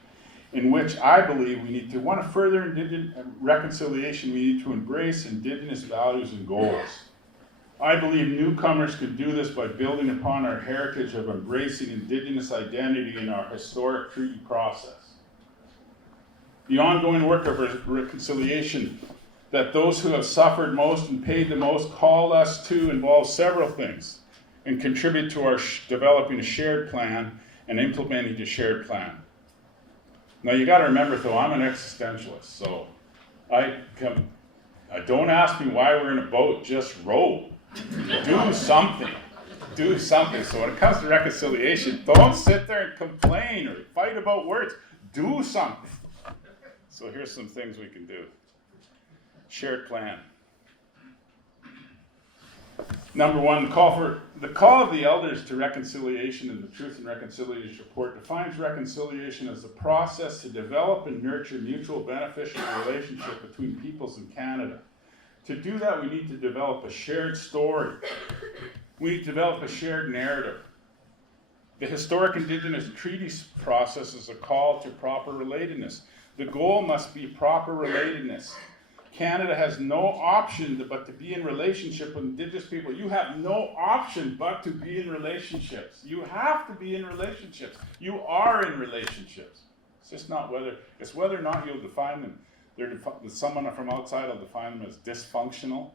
in which I believe we need to want to further reconciliation. We need to embrace Indigenous values and goals. I believe newcomers could do this by building upon our heritage of embracing Indigenous identity in our historic treaty process. The ongoing work of reconciliation that those who have suffered most and paid the most call us to involves several things and contribute to our developing a shared plan and implementing a shared plan. Now you got to remember though, I'm an existentialist, so don't ask me why we're in a boat, just row. Do something. Do something. So when it comes to reconciliation, don't sit there and complain or fight about words. Do something. So here's some things we can do. Shared plan. Number one, the call of the elders to reconciliation in the Truth and Reconciliation Report defines reconciliation as the process to develop and nurture mutual beneficial relationship between peoples in Canada. To do that, we need to develop a shared story. We need to develop a shared narrative. The historic Indigenous treaties process is a call to proper relatedness. The goal must be proper relatedness. Canada has no option but to be in relationship with Indigenous people. You have no option but to be in relationships. You have to be in relationships. You are in relationships. It's just not whether or not you'll define them. Someone from outside will define them as dysfunctional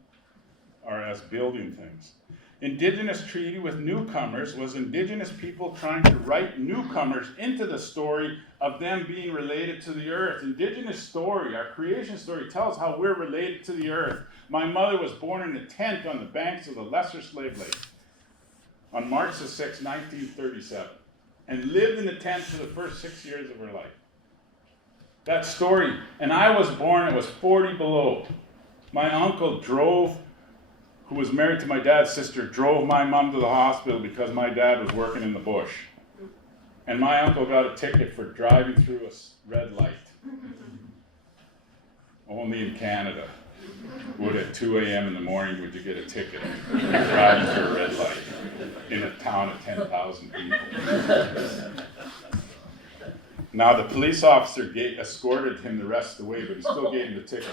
or as building things. Indigenous treaty with newcomers was Indigenous people trying to write newcomers into the story of them being related to the earth. Indigenous story, our creation story, tells how we're related to the earth. My mother was born in a tent on the banks of the Lesser Slave Lake on March the 6th, 1937, and lived in the tent for the first 6 years of her life. That story, and I was born, it was 40 below. My uncle who was married to my dad's sister, drove my mom to the hospital because my dad was working in the bush. And my uncle got a ticket for driving through a red light. Only in Canada would at 2 a.m. in the morning would you get a ticket for driving through a red light in a town of 10,000 people. Now the police officer escorted him the rest of the way, but he still gave him the ticket.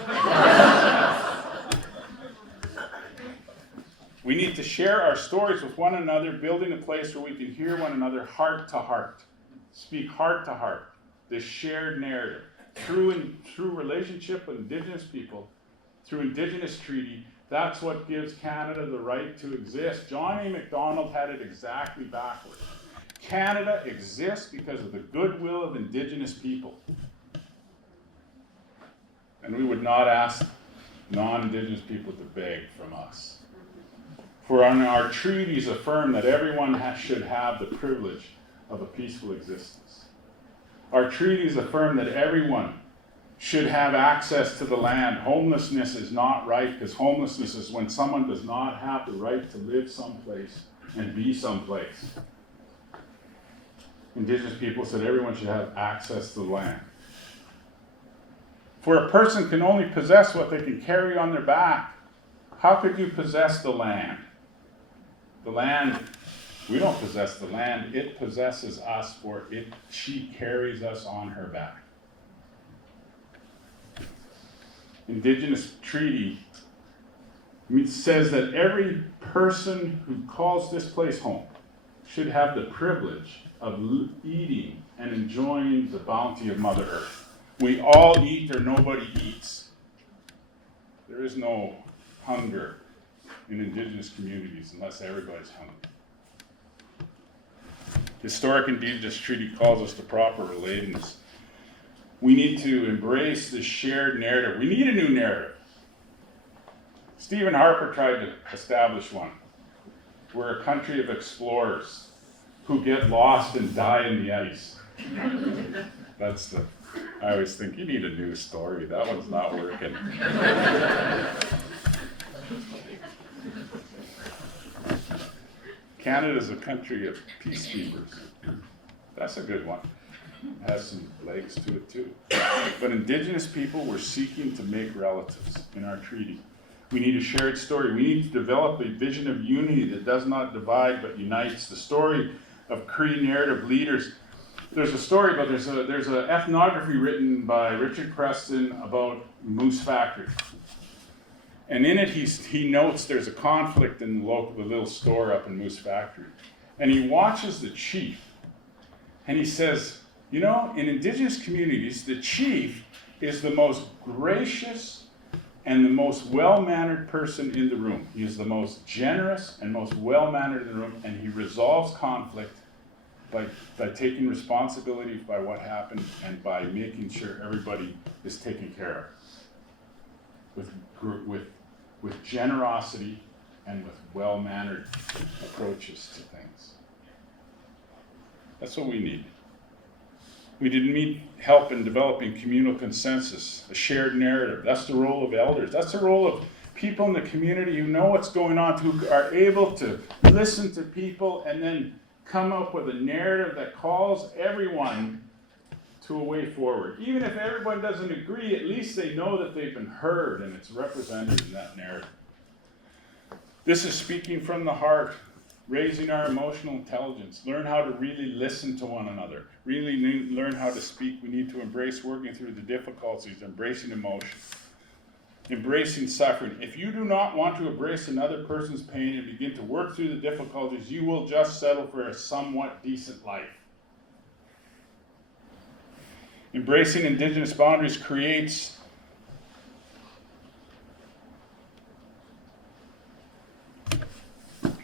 We need to share our stories with one another, building a place where we can hear one another heart to heart. Speak heart to heart. This shared narrative. Through relationship with Indigenous people, through Indigenous treaty, that's what gives Canada the right to exist. John A. Macdonald had it exactly backwards. Canada exists because of the goodwill of Indigenous people. And we would not ask non-Indigenous people to beg from us. For our treaties affirm that everyone should have the privilege of a peaceful existence. Our treaties affirm that everyone should have access to the land. Homelessness is not right, because homelessness is when someone does not have the right to live someplace and be someplace. Indigenous people said everyone should have access to the land. For a person can only possess what they can carry on their back. How could you possess the land? The land, we don't possess the land, it possesses us, for she carries us on her back. Indigenous treaty says that every person who calls this place home should have the privilege of eating and enjoying the bounty of Mother Earth. We all eat or nobody eats. There is no hunger in Indigenous communities unless everybody's hungry. Historic Indigenous treaty calls us to proper relatedness. We need to embrace the shared narrative. We need a new narrative. Stephen Harper tried to establish one. We're a country of explorers. who get lost and die in the ice. I always think, you need a new story. That one's not working. Canada's a country of peacekeepers. That's a good one. It has some legs to it too. But Indigenous people were seeking to make relatives in our treaty. We need a shared story. We need to develop a vision of unity that does not divide but unites. The story of Cree narrative leaders. There's a story, but there's an ethnography written by Richard Preston about Moose Factory. And in it, he notes there's a conflict in the little store up in Moose Factory. And he watches the chief, and he says, you know, in Indigenous communities, the chief is the most gracious and the most well-mannered person in the room. He is the most generous and most well-mannered in the room, and he resolves conflict by taking responsibility by what happened and by making sure everybody is taken care of with generosity and with well-mannered approaches to things. That's what we need. We didn't need help in developing communal consensus, a shared narrative. That's the role of elders. That's the role of people in the community who know what's going on, who are able to listen to people and then come up with a narrative that calls everyone to a way forward. Even if everyone doesn't agree, at least they know that they've been heard and it's represented in that narrative. This is speaking from the heart, raising our emotional intelligence, learn how to really listen to one another, really learn how to speak. We need to embrace working through the difficulties, embracing emotion, embracing suffering. If you do not want to embrace another person's pain and begin to work through the difficulties, you will just settle for a somewhat decent life. Embracing Indigenous boundaries creates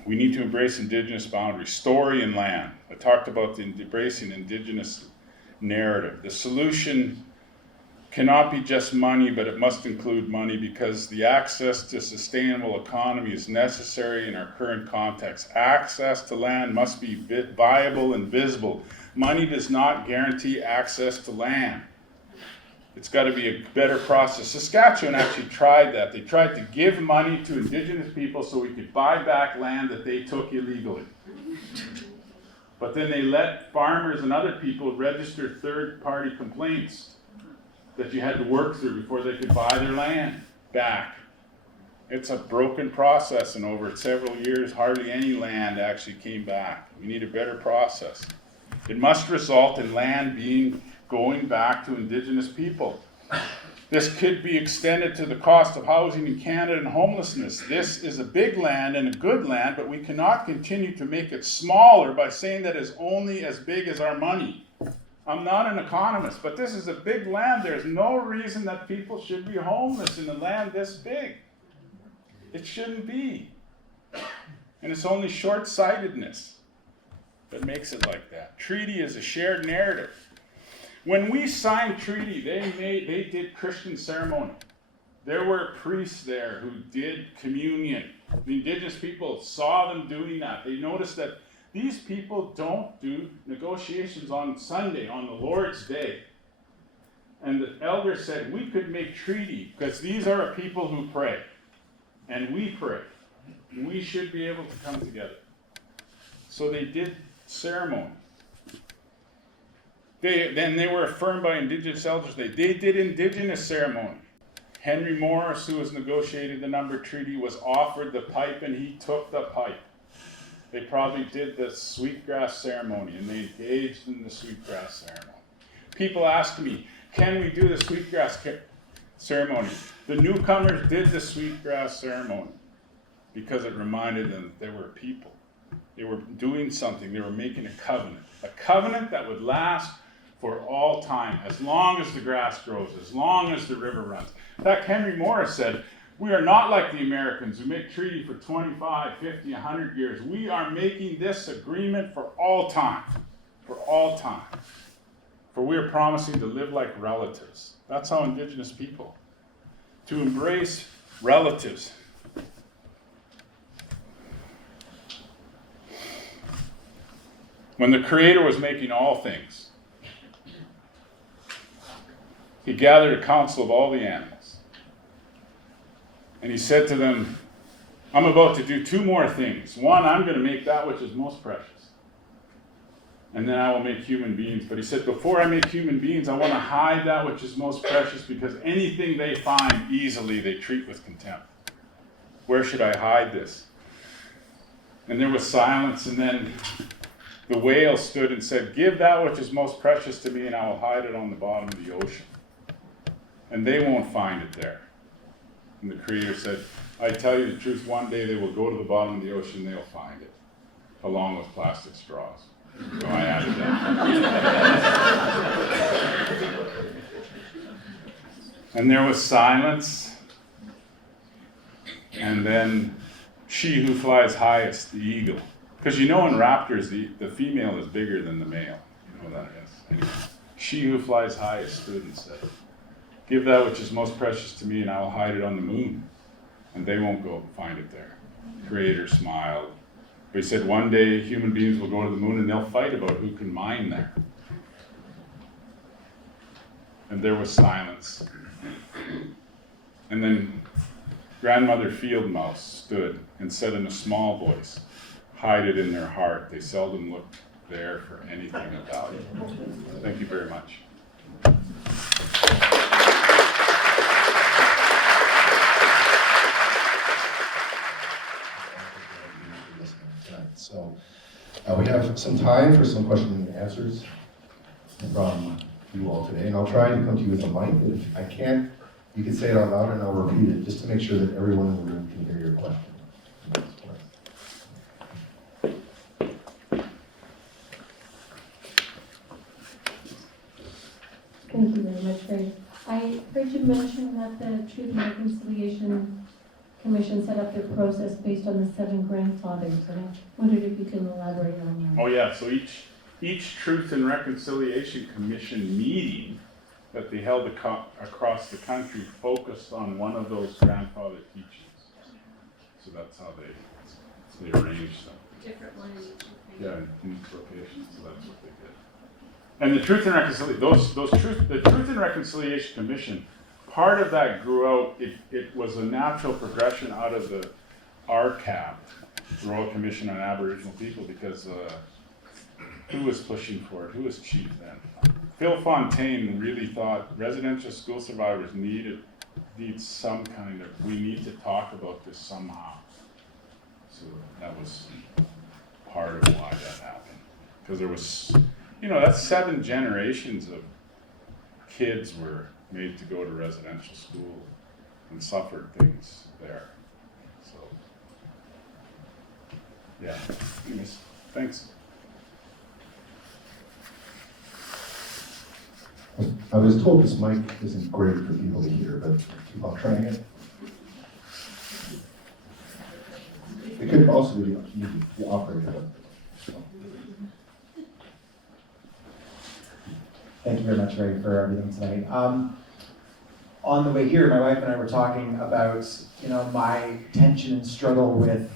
we need to embrace Indigenous boundaries, story and land. I talked about embracing Indigenous narrative. The solution cannot be just money, but it must include money because the access to sustainable economy is necessary in our current context. Access to land must be viable and visible. Money does not guarantee access to land. It's got to be a better process. Saskatchewan actually tried that. They tried to give money to Indigenous people so we could buy back land that they took illegally. But then they let farmers and other people register third-party complaints that you had to work through before they could buy their land back. It's a broken process, and over several years, hardly any land actually came back. We need a better process. It must result in land going back to Indigenous people. This could be extended to the cost of housing in Canada and homelessness. This is a big land and a good land, but we cannot continue to make it smaller by saying that it's only as big as our money. I'm not an economist, but this is a big land. There's no reason that people should be homeless in a land this big. It shouldn't be. And it's only short-sightedness that makes it like that. Treaty is a shared narrative. When we signed treaty, they did Christian ceremony. There were priests there who did communion. The Indigenous people saw them doing that. They noticed that these people don't do negotiations on Sunday, on the Lord's Day. And the elder said, we could make treaty because these are a people who pray. And we pray. We should be able to come together. So they did ceremony. Then they were affirmed by Indigenous elders. They did Indigenous ceremony. Henry Morris, who was negotiated the number treaty, was offered the pipe and he took the pipe. They probably did the sweetgrass ceremony and they engaged in the sweetgrass ceremony. People ask me, can we do the sweetgrass ceremony? The newcomers did the sweetgrass ceremony because it reminded them that they were people. They were doing something. They were making a covenant that would last for all time, as long as the grass grows, as long as the river runs. In fact, Henry Morris said, we are not like the Americans who make treaty for 25, 50, 100 years. We are making this agreement for all time. For all time. For we are promising to live like relatives. That's how Indigenous people. To embrace relatives. When the Creator was making all things, he gathered a council of all the animals. And he said to them, I'm about to do two more things. One, I'm going to make that which is most precious. And then I will make human beings. But he said, before I make human beings, I want to hide that which is most precious, because anything they find easily, they treat with contempt. Where should I hide this? And there was silence, and then the whale stood and said, give that which is most precious to me, and I will hide it on the bottom of the ocean. And they won't find it there. And the Creator said, I tell you the truth, one day they will go to the bottom of the ocean, they'll find it, along with plastic straws. So I added that. And there was silence. And then she who flies highest, the eagle. Because you know in raptors, the female is bigger than the male. You know that is. Anyway, she who flies highest stood and said, give that which is most precious to me, and I will hide it on the moon. And they won't go find it there. The Creator smiled. But he said, one day human beings will go to the moon and they'll fight about who can mine there. And there was silence. And then Grandmother Field Mouse stood and said in a small voice, hide it in their heart. They seldom look there for anything of value. Thank you very much. So we have some time for some questions and answers from you all today, and I'll try to come to you with a mic. If I can't, you can say it out loud and I'll repeat it, just to make sure that everyone in the room can hear your question. Thank you very much, Ray. I heard you mention that the Truth and Reconciliation Commission set up their process based on the 7 grandfathers, and I wondered if you can elaborate on that. Oh yeah, so each Truth and Reconciliation Commission meeting that they held across the country focused on one of those grandfather teachings. So that's how they arranged them. Different one in each location. Yeah, in each location, so that's what they did. And the Truth and Reconciliation, the Truth and Reconciliation Commission, part of that grew out, it was a natural progression out of the RCAP, the Royal Commission on Aboriginal People, because who was pushing for it? Who was chief then? Phil Fontaine really thought residential school survivors need some kind of, we need to talk about this somehow. So that was part of why that happened. Because there was, that's 7 generations of kids were made to go to residential school and suffered things there. So, yeah. Anyways, thanks. I was told this mic isn't great for people to hear, but keep on trying it. It could also be the operator. Thank you very much, Ray, for everything tonight. On the way here, my wife and I were talking about, my tension and struggle with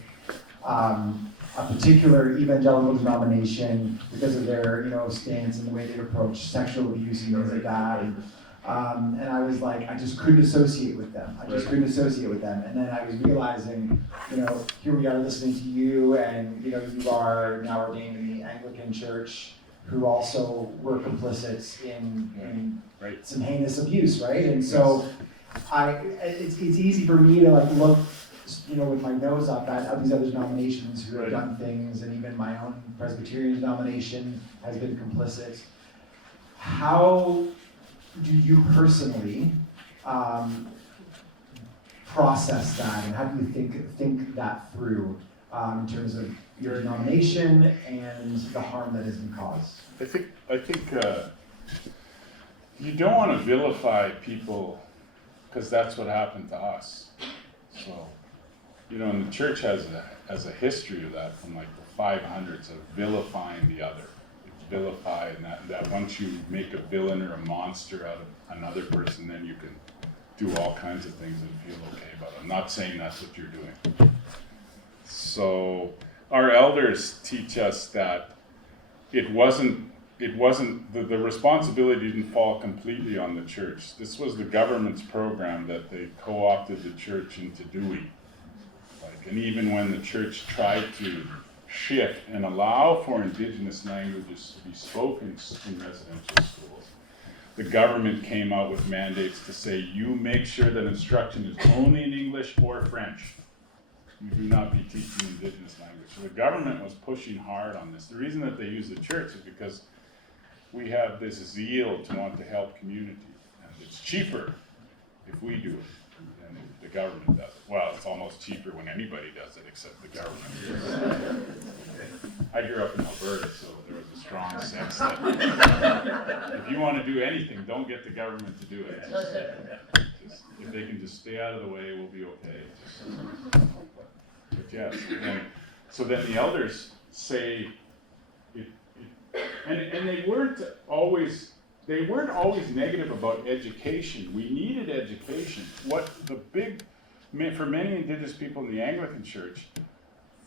a particular evangelical denomination because of their, stance and the way they approach sexual abuse and things like that. And I was like, I just couldn't associate with them. And then I was realizing, here we are listening to you, and you are now ordained in the Anglican Church, who also were complicit in Right. some heinous abuse, right? And so it's easy for me to look, with my nose up at these other denominations who have Right. done things, and even my own Presbyterian denomination has been complicit. How do you personally process that, and how do you think that through in terms of your denomination and the harm that has been caused? I think you don't want to vilify people because that's what happened to us. So, and the church has a history of that from the 500s of vilifying the other. Vilify, and that once you make a villain or a monster out of another person, then you can do all kinds of things and feel okay about it. I'm not saying that's what you're doing. So our elders teach us that it wasn't, the responsibility didn't fall completely on the church. This was the government's program that they co-opted the church into doing. And even when the church tried to shift and allow for Indigenous languages to be spoken in residential schools, the government came out with mandates to say, you make sure that instruction is only in English or French. You do not be teaching Indigenous language. So the government was pushing hard on this. The reason that they use the church is because we have this zeal to want to help community. And it's cheaper if we do it than if the government does it. Well, it's almost cheaper when anybody does it except the government. I grew up in Alberta, so there was a strong sense that if you want to do anything, don't get the government to do it. Just, if they can just stay out of the way, we'll be okay. But yeah, so then the elders say, and they weren't always negative about education. We needed education. For many Indigenous people in the Anglican Church,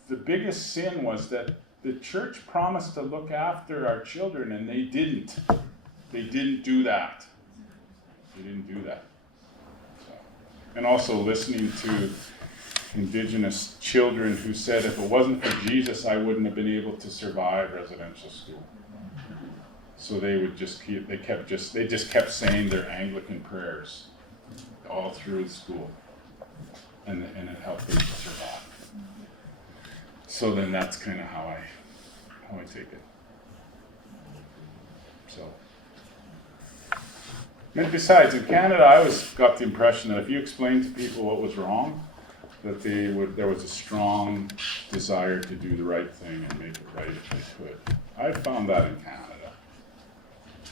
the biggest sin was that the church promised to look after our children, and they didn't. They didn't do that. They didn't do that. So, and also listening to Indigenous children who said, if it wasn't for Jesus, I wouldn't have been able to survive residential school. So they would they just kept saying their Anglican prayers all through the school, and it helped them to survive. So then that's kind of how I take it. So, and besides, in Canada, I always got the impression that if you explained to people what was wrong, that there was a strong desire to do the right thing and make it right if they could. I found that in Canada.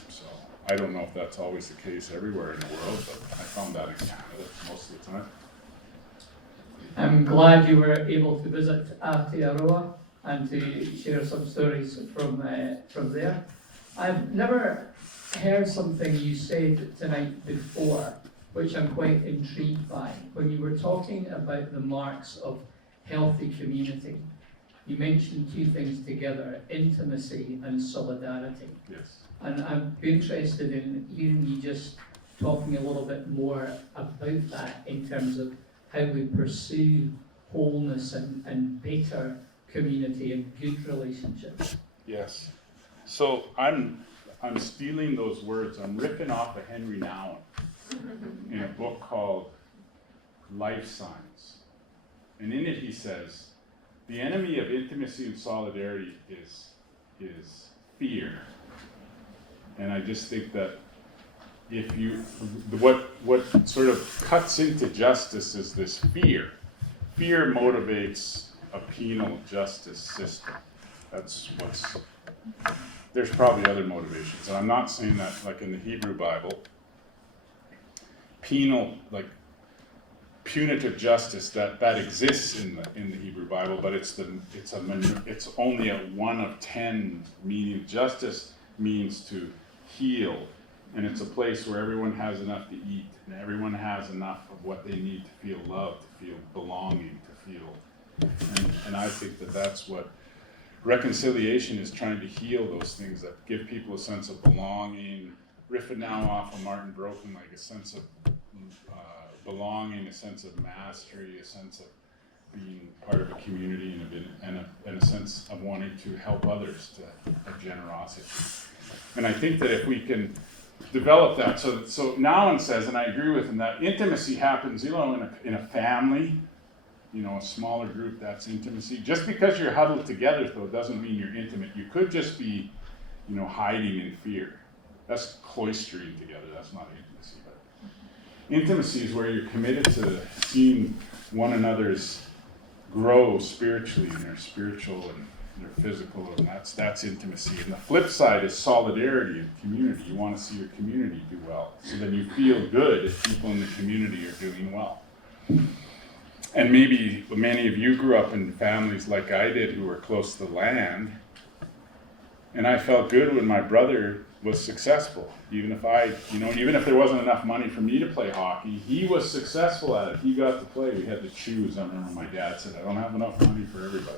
So I don't know if that's always the case everywhere in the world, but I found that in Canada most of the time. I'm glad you were able to visit Aotearoa and to share some stories from there. I've never heard something you said tonight before, which I'm quite intrigued by. When you were talking about the marks of healthy community, you mentioned two things together, intimacy and solidarity. Yes. And I'd be interested in hearing you just talking a little bit more about that in terms of how we pursue wholeness and better community and good relationships. Yes. So I'm stealing those words. I'm ripping off of Henry Nouwen in a book called Life Signs. And in it he says, the enemy of intimacy and solidarity is fear. And I just think that what sort of cuts into justice is this fear. Fear motivates a penal justice system. There's probably other motivations. And I'm not saying that like in the Hebrew Bible, penal, like punitive justice that exists in the Hebrew Bible, but it's only a 1 of 10 meaning. Justice means to heal, and it's a place where everyone has enough to eat, and everyone has enough of what they need to feel loved, to feel belonging, to feel, and I think that that's what reconciliation is, trying to heal those things that give people a sense of belonging. Riffing now off of Martin Broken, like a sense of belonging, a sense of mastery, a sense of being part of a community, and a sense of wanting to help others, to have generosity. And I think that if we can develop that, so Nouwen says, and I agree with him, that intimacy happens, in a family, a smaller group, that's intimacy. Just because you're huddled together, though, doesn't mean you're intimate. You could just be, hiding in fear. That's cloistering together. That's not intimacy. But intimacy is where you're committed to seeing one another's grow spiritually, in their spiritual and their physical, and that's intimacy. And the flip side is solidarity and community. You want to see your community do well, so then you feel good if people in the community are doing well. And maybe many of you grew up in families like I did who were close to the land, and I felt good when my brother was successful. Even if there wasn't enough money for me to play hockey, he was successful at it. He got to play. We had to choose. I remember my dad said, I don't have enough money for everybody.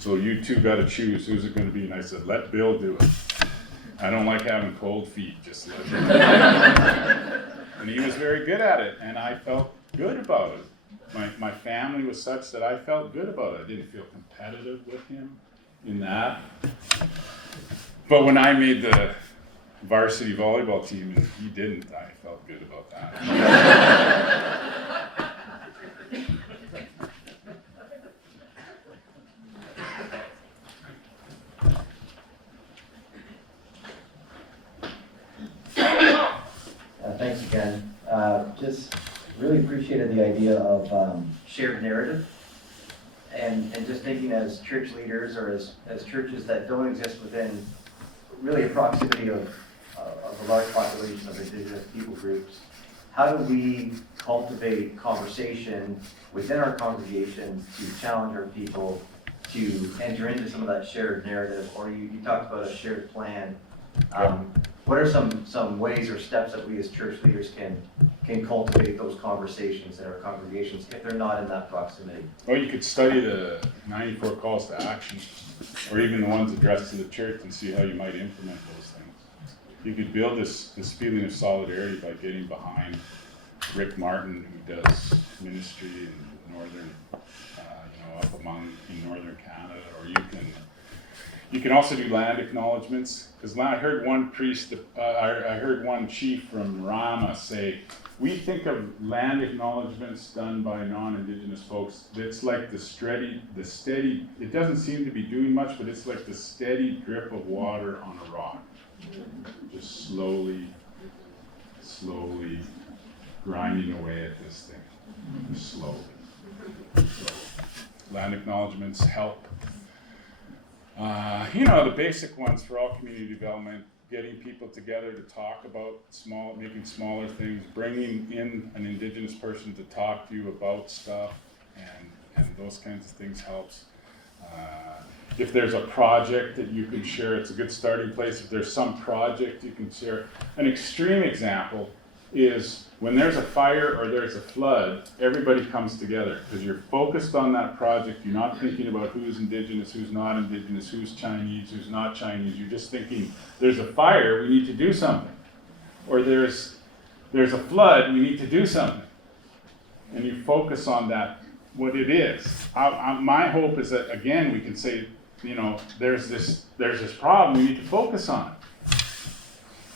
So you two got to choose who's it going to be. And I said, let Bill do it. I don't like having cold feet, just let him do it. And he was very good at it, and I felt good about it. My family was such that I felt good about it. I didn't feel competitive with him in that. But when I made the varsity volleyball team and he didn't, I felt good about that. Thanks again. Just really appreciated the idea of shared narrative, and just thinking as church leaders or as churches that don't exist within really a proximity of a large population of Indigenous people groups, how do we cultivate conversation within our congregation to challenge our people to enter into some of that shared narrative? Or you talked about a shared plan. What are some ways or steps that we as church leaders can cultivate those conversations in our congregations if they're not in that proximity? Or you could study the 94 calls to action, or even the ones addressed to the church, and see how you might implement those things. You could build this feeling of solidarity by getting behind Rick Martin, who does ministry in northern, up in northern Canada, or you can also do land acknowledgements. Because I heard one priest, I heard one chief from Rama say, we think of land acknowledgements done by non-Indigenous folks. It's like the steady, it doesn't seem to be doing much, but it's like the steady drip of water on a rock. Just slowly grinding away at this thing. Just slowly. Land acknowledgements help. The basic ones for all community development, getting people together to talk about making smaller things, bringing in an Indigenous person to talk to you about stuff, and those kinds of things helps. If there's a project that you can share, it's a good starting place. If there's some project you can share. An extreme example is when there's a fire or there's a flood, everybody comes together because you're focused on that project. You're not thinking about who's Indigenous, who's not Indigenous, who's Chinese, who's not Chinese. You're just thinking, there's a fire, we need to do something. Or there's a flood, we need to do something. And you focus on that, what it is. My hope is that, again, we can say, there's this problem, we need to focus on it.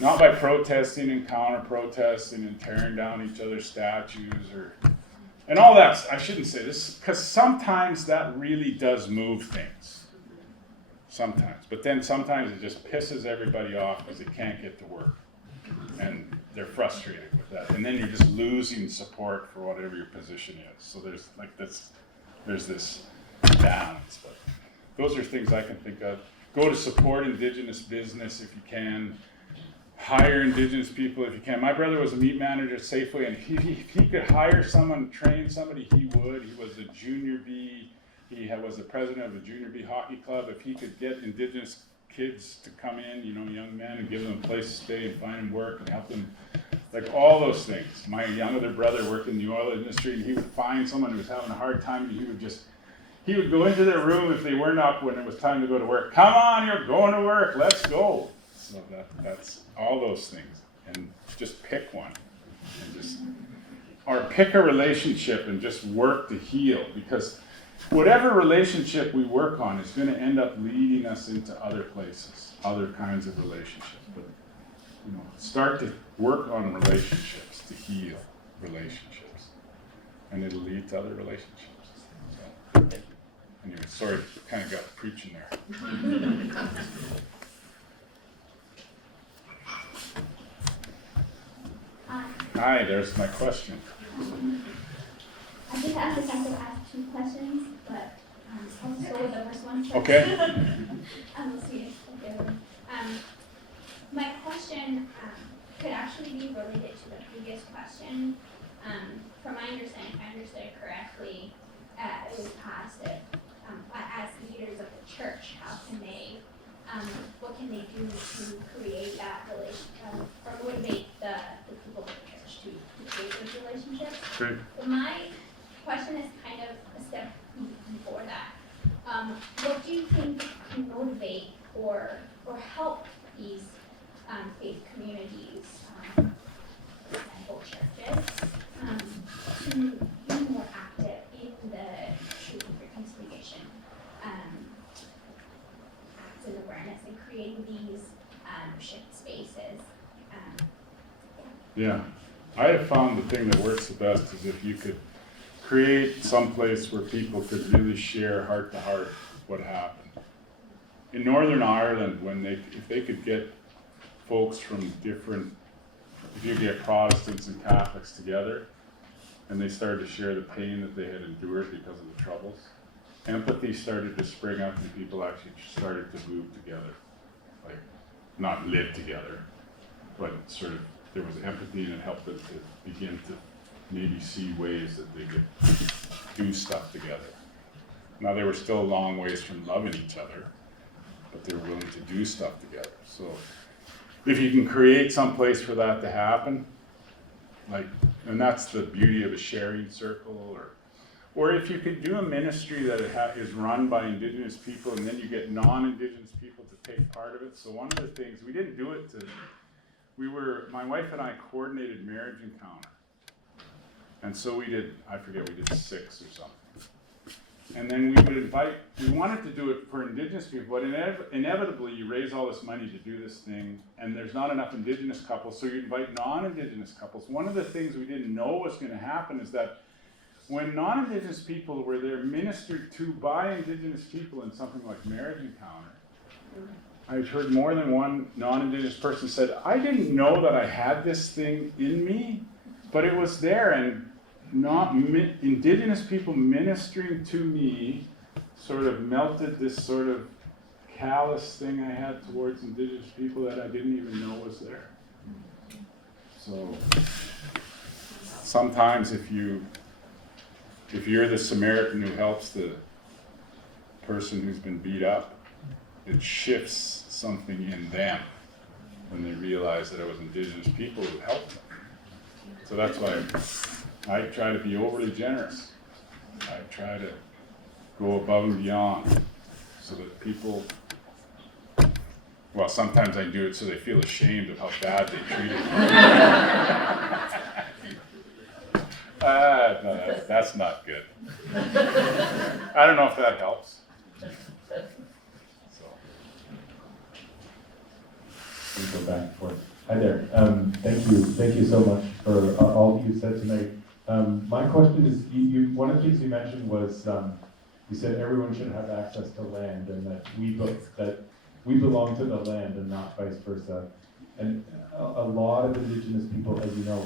Not by protesting and counter-protesting and tearing down each other's statues and all that. I shouldn't say this, because sometimes that really does move things. Sometimes. But then sometimes it just pisses everybody off because they can't get to work. And they're frustrated with that. And then you're just losing support for whatever your position is. So there's this balance. But those are things I can think of. Go to support Indigenous business if you can. Hire Indigenous people if you can. My brother was a meat manager at Safeway, and if he could hire someone, train somebody, he would. He was a junior B. He was the president of a junior B hockey club. If he could get Indigenous kids to come in, young men, and give them a place to stay and find them work and help them, like all those things. My younger brother worked in the oil industry, and he would find someone who was having a hard time, and he would go into their room if they weren't up when it was time to go to work. Come on, you're going to work, let's go. So that's all those things, and just pick one, or pick a relationship and just work to heal, because whatever relationship we work on is going to end up leading us into other places, other kinds of relationships. But start to work on relationships to heal relationships, and it'll lead to other relationships. So, anyway, sorry, kind of got preaching there. Hi, there's my question. I think I have to ask 2 questions, but I'll just go with the first one first. Okay. We'll see. Okay. My question could actually be related to the previous question. From my understanding, if I understood it correctly, it was asked if, as leaders of the church, what can they do to create that relationship, or motivate the people of the church to create those relationships? Great. So my question is kind of a step before that. what do you think can motivate or help these faith communities, for example, churches, to be more active in the truth and reconciliation acts and awareness and creating these shared spaces? Yeah, I have found the thing that works the best is if you could create some place where people could really share heart to heart what happened. In Northern Ireland, if they could get folks from different, if you get Protestants and Catholics together, and they started to share the pain that they had endured because of the Troubles, empathy started to spring up and people actually started to move together. Like, not live together, but sort of, there was empathy and it helped them to begin to maybe see ways that they could do stuff together. Now, they were still a long ways from loving each other, but they were willing to do stuff together. So if you can create some place for that to happen, like, and that's the beauty of a sharing circle, or if you could do a ministry that is run by Indigenous people and then you get non-Indigenous people to take part of it. So one of the things, we didn't do it my wife and I coordinated marriage encounter. And so we did 6 or something. And then we wanted to do it for Indigenous people, but inevitably you raise all this money to do this thing, and there's not enough Indigenous couples, so you invite non-Indigenous couples. One of the things we didn't know was going to happen is that when non-Indigenous people were there ministered to by Indigenous people in something like marriage encounter, I've heard more than one non-Indigenous person said, I didn't know that I had this thing in me, but it was there, and Indigenous people ministering to me sort of melted this sort of callous thing I had towards Indigenous people that I didn't even know was there. So sometimes if you're the Samaritan who helps the person who's been beat up, it shifts something in them when they realize that it was Indigenous people who helped them. So that's why I try to be overly generous. I try to go above and beyond so that people, well, sometimes I do it so they feel ashamed of how bad they treated me. No, that's not good. I don't know if that helps. We go back and forth. Hi there. Thank you so much for all that you said tonight. My question is, one of the things you mentioned was you said everyone should have access to land, and that we belong to the land and not vice versa. And a lot of Indigenous people, as you know,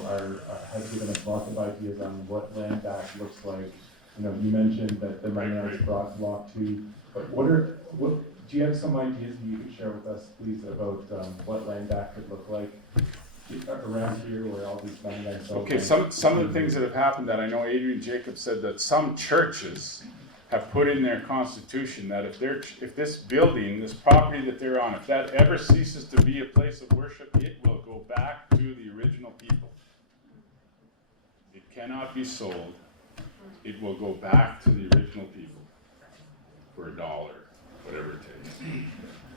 have given us lots of ideas on what land back looks like. You know, you mentioned that the Manners brought Block 2, but do you have some ideas that you could share with us, please, about what land back could look like around here where all these land banks are? Okay, some of the things that have happened that I know Adrian Jacobs said that some churches have put in their constitution that if this building, this property that they're on, if that ever ceases to be a place of worship, it will go back to the original people. It cannot be sold. It will go back to the original people for $1. Whatever it takes.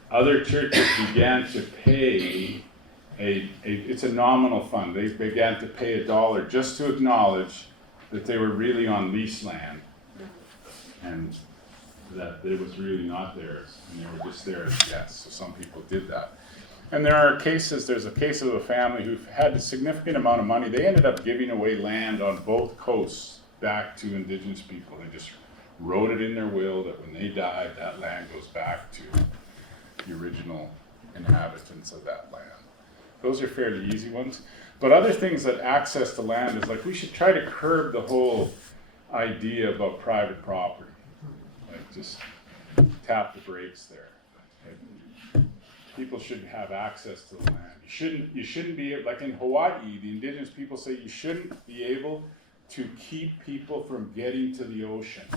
Other churches began to pay it's a nominal fund. They began to pay $1 just to acknowledge that they were really on lease land and that it was really not theirs and they were just there as guests. So some people did that. And there's a case of a family who had a significant amount of money. They ended up giving away land on both coasts back to Indigenous people. They just wrote it in their will that when they died, that land goes back to the original inhabitants of that land. Those are fairly easy ones. But other things that access to land is like we should try to curb the whole idea about private property. Like just tap the brakes there. Like, people should have access to the land. You shouldn't be, like in Hawaii, the Indigenous people say you shouldn't be able to keep people from getting to the ocean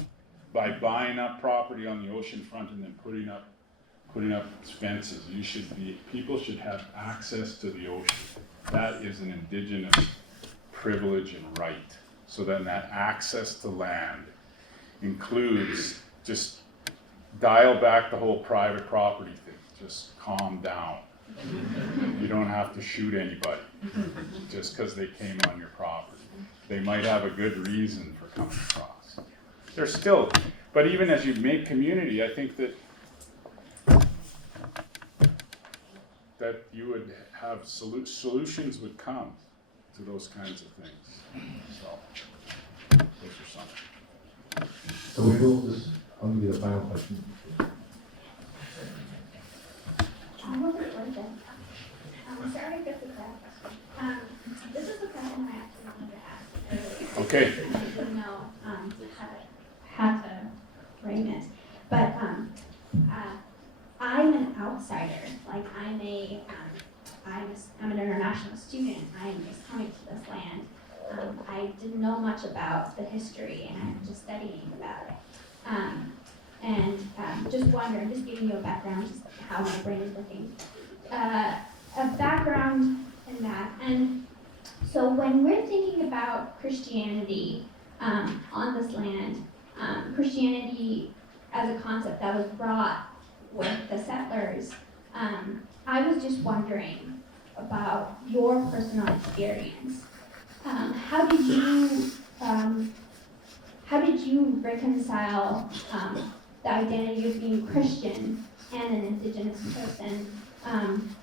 by buying up property on the ocean front and then putting up fences. People should have access to the ocean. That is an Indigenous privilege and right. So then that access to land includes just dial back the whole private property thing. Just calm down. You don't have to shoot anybody just because they came on your property. They might have a good reason for coming across. There's still, but even as you make community, I think that you would have solutions would come to those kinds of things. So, those are some. So we will just, I'll give you the final question. I hope it was it. Sorry if it's a bad question. This is a question I actually wanted to ask earlier. Okay. I didn't know how to frame it. But I'm an outsider. Like I'm an international student. I'm just coming to this land. I didn't know much about the history, and I'm just studying about it. Just wondering, just giving you a background, just how my brain is working. A background in that. And so when we're thinking about Christianity on this land, Christianity as a concept that was brought with the settlers, I was just wondering about your personal experience. How did you reconcile the identity of being Christian and an Indigenous person?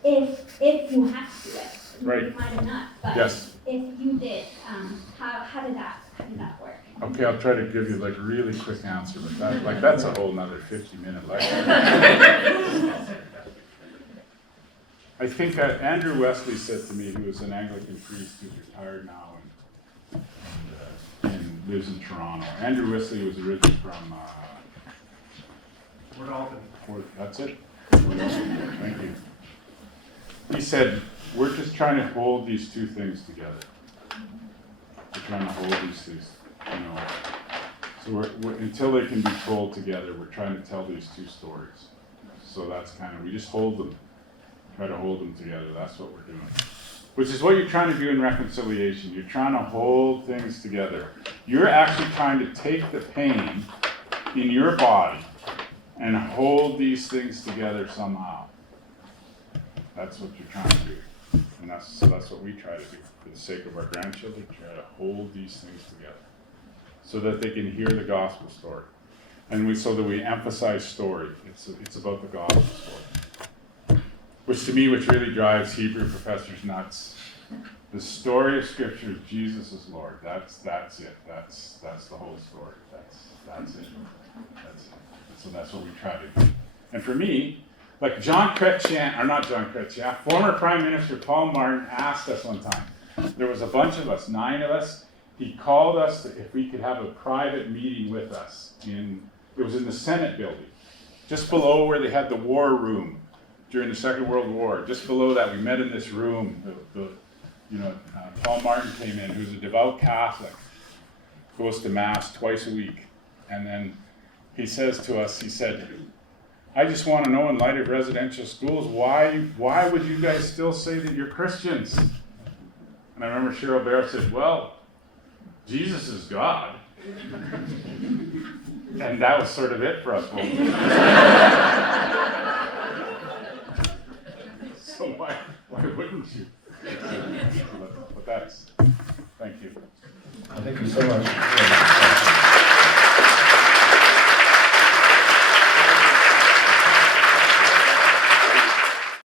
If you had to do it, Right. you might have not, but Yes. if you did, how did that work? Okay, I'll try to give you like a really quick answer, but that's a whole nother 50-minute lecture. I think that Andrew Wesley said to me, who was an Anglican priest who's retired now and lives in Toronto. Andrew Wesley was originally from that's it? Thank you. He said, we're just trying to hold these two things together. We're trying to hold these things, So we're until they can be told together, we're trying to tell these two stories. So that's we just hold them, try to hold them together. That's what we're doing. Which is what you're trying to do in reconciliation. You're trying to hold things together. You're actually trying to take the pain in your body and hold these things together somehow. That's what you're trying to do. And that's what we try to do. For the sake of our grandchildren, try to hold these things together so that they can hear the gospel story. And so that we emphasize story. It's about the gospel story. Which really drives Hebrew professors nuts. The story of Scripture is Jesus is Lord. That's it. That's the whole story. That's it. So that's what we try to do. And for me, like former Prime Minister Paul Martin asked us one time. There was a bunch of us, 9 of us. He called us if we could have a private meeting with us. It was in the Senate building, just below where they had the war room during the Second World War. Just below that, we met in this room. Paul Martin came in, who's a devout Catholic, goes to Mass twice a week. And then he says to us, he said, I just want to know, in light of residential schools, why would you guys still say that you're Christians? And I remember Cheryl Bear said, well, Jesus is God. And that was sort of it for us. So why wouldn't you? But thank you. Thank you so much.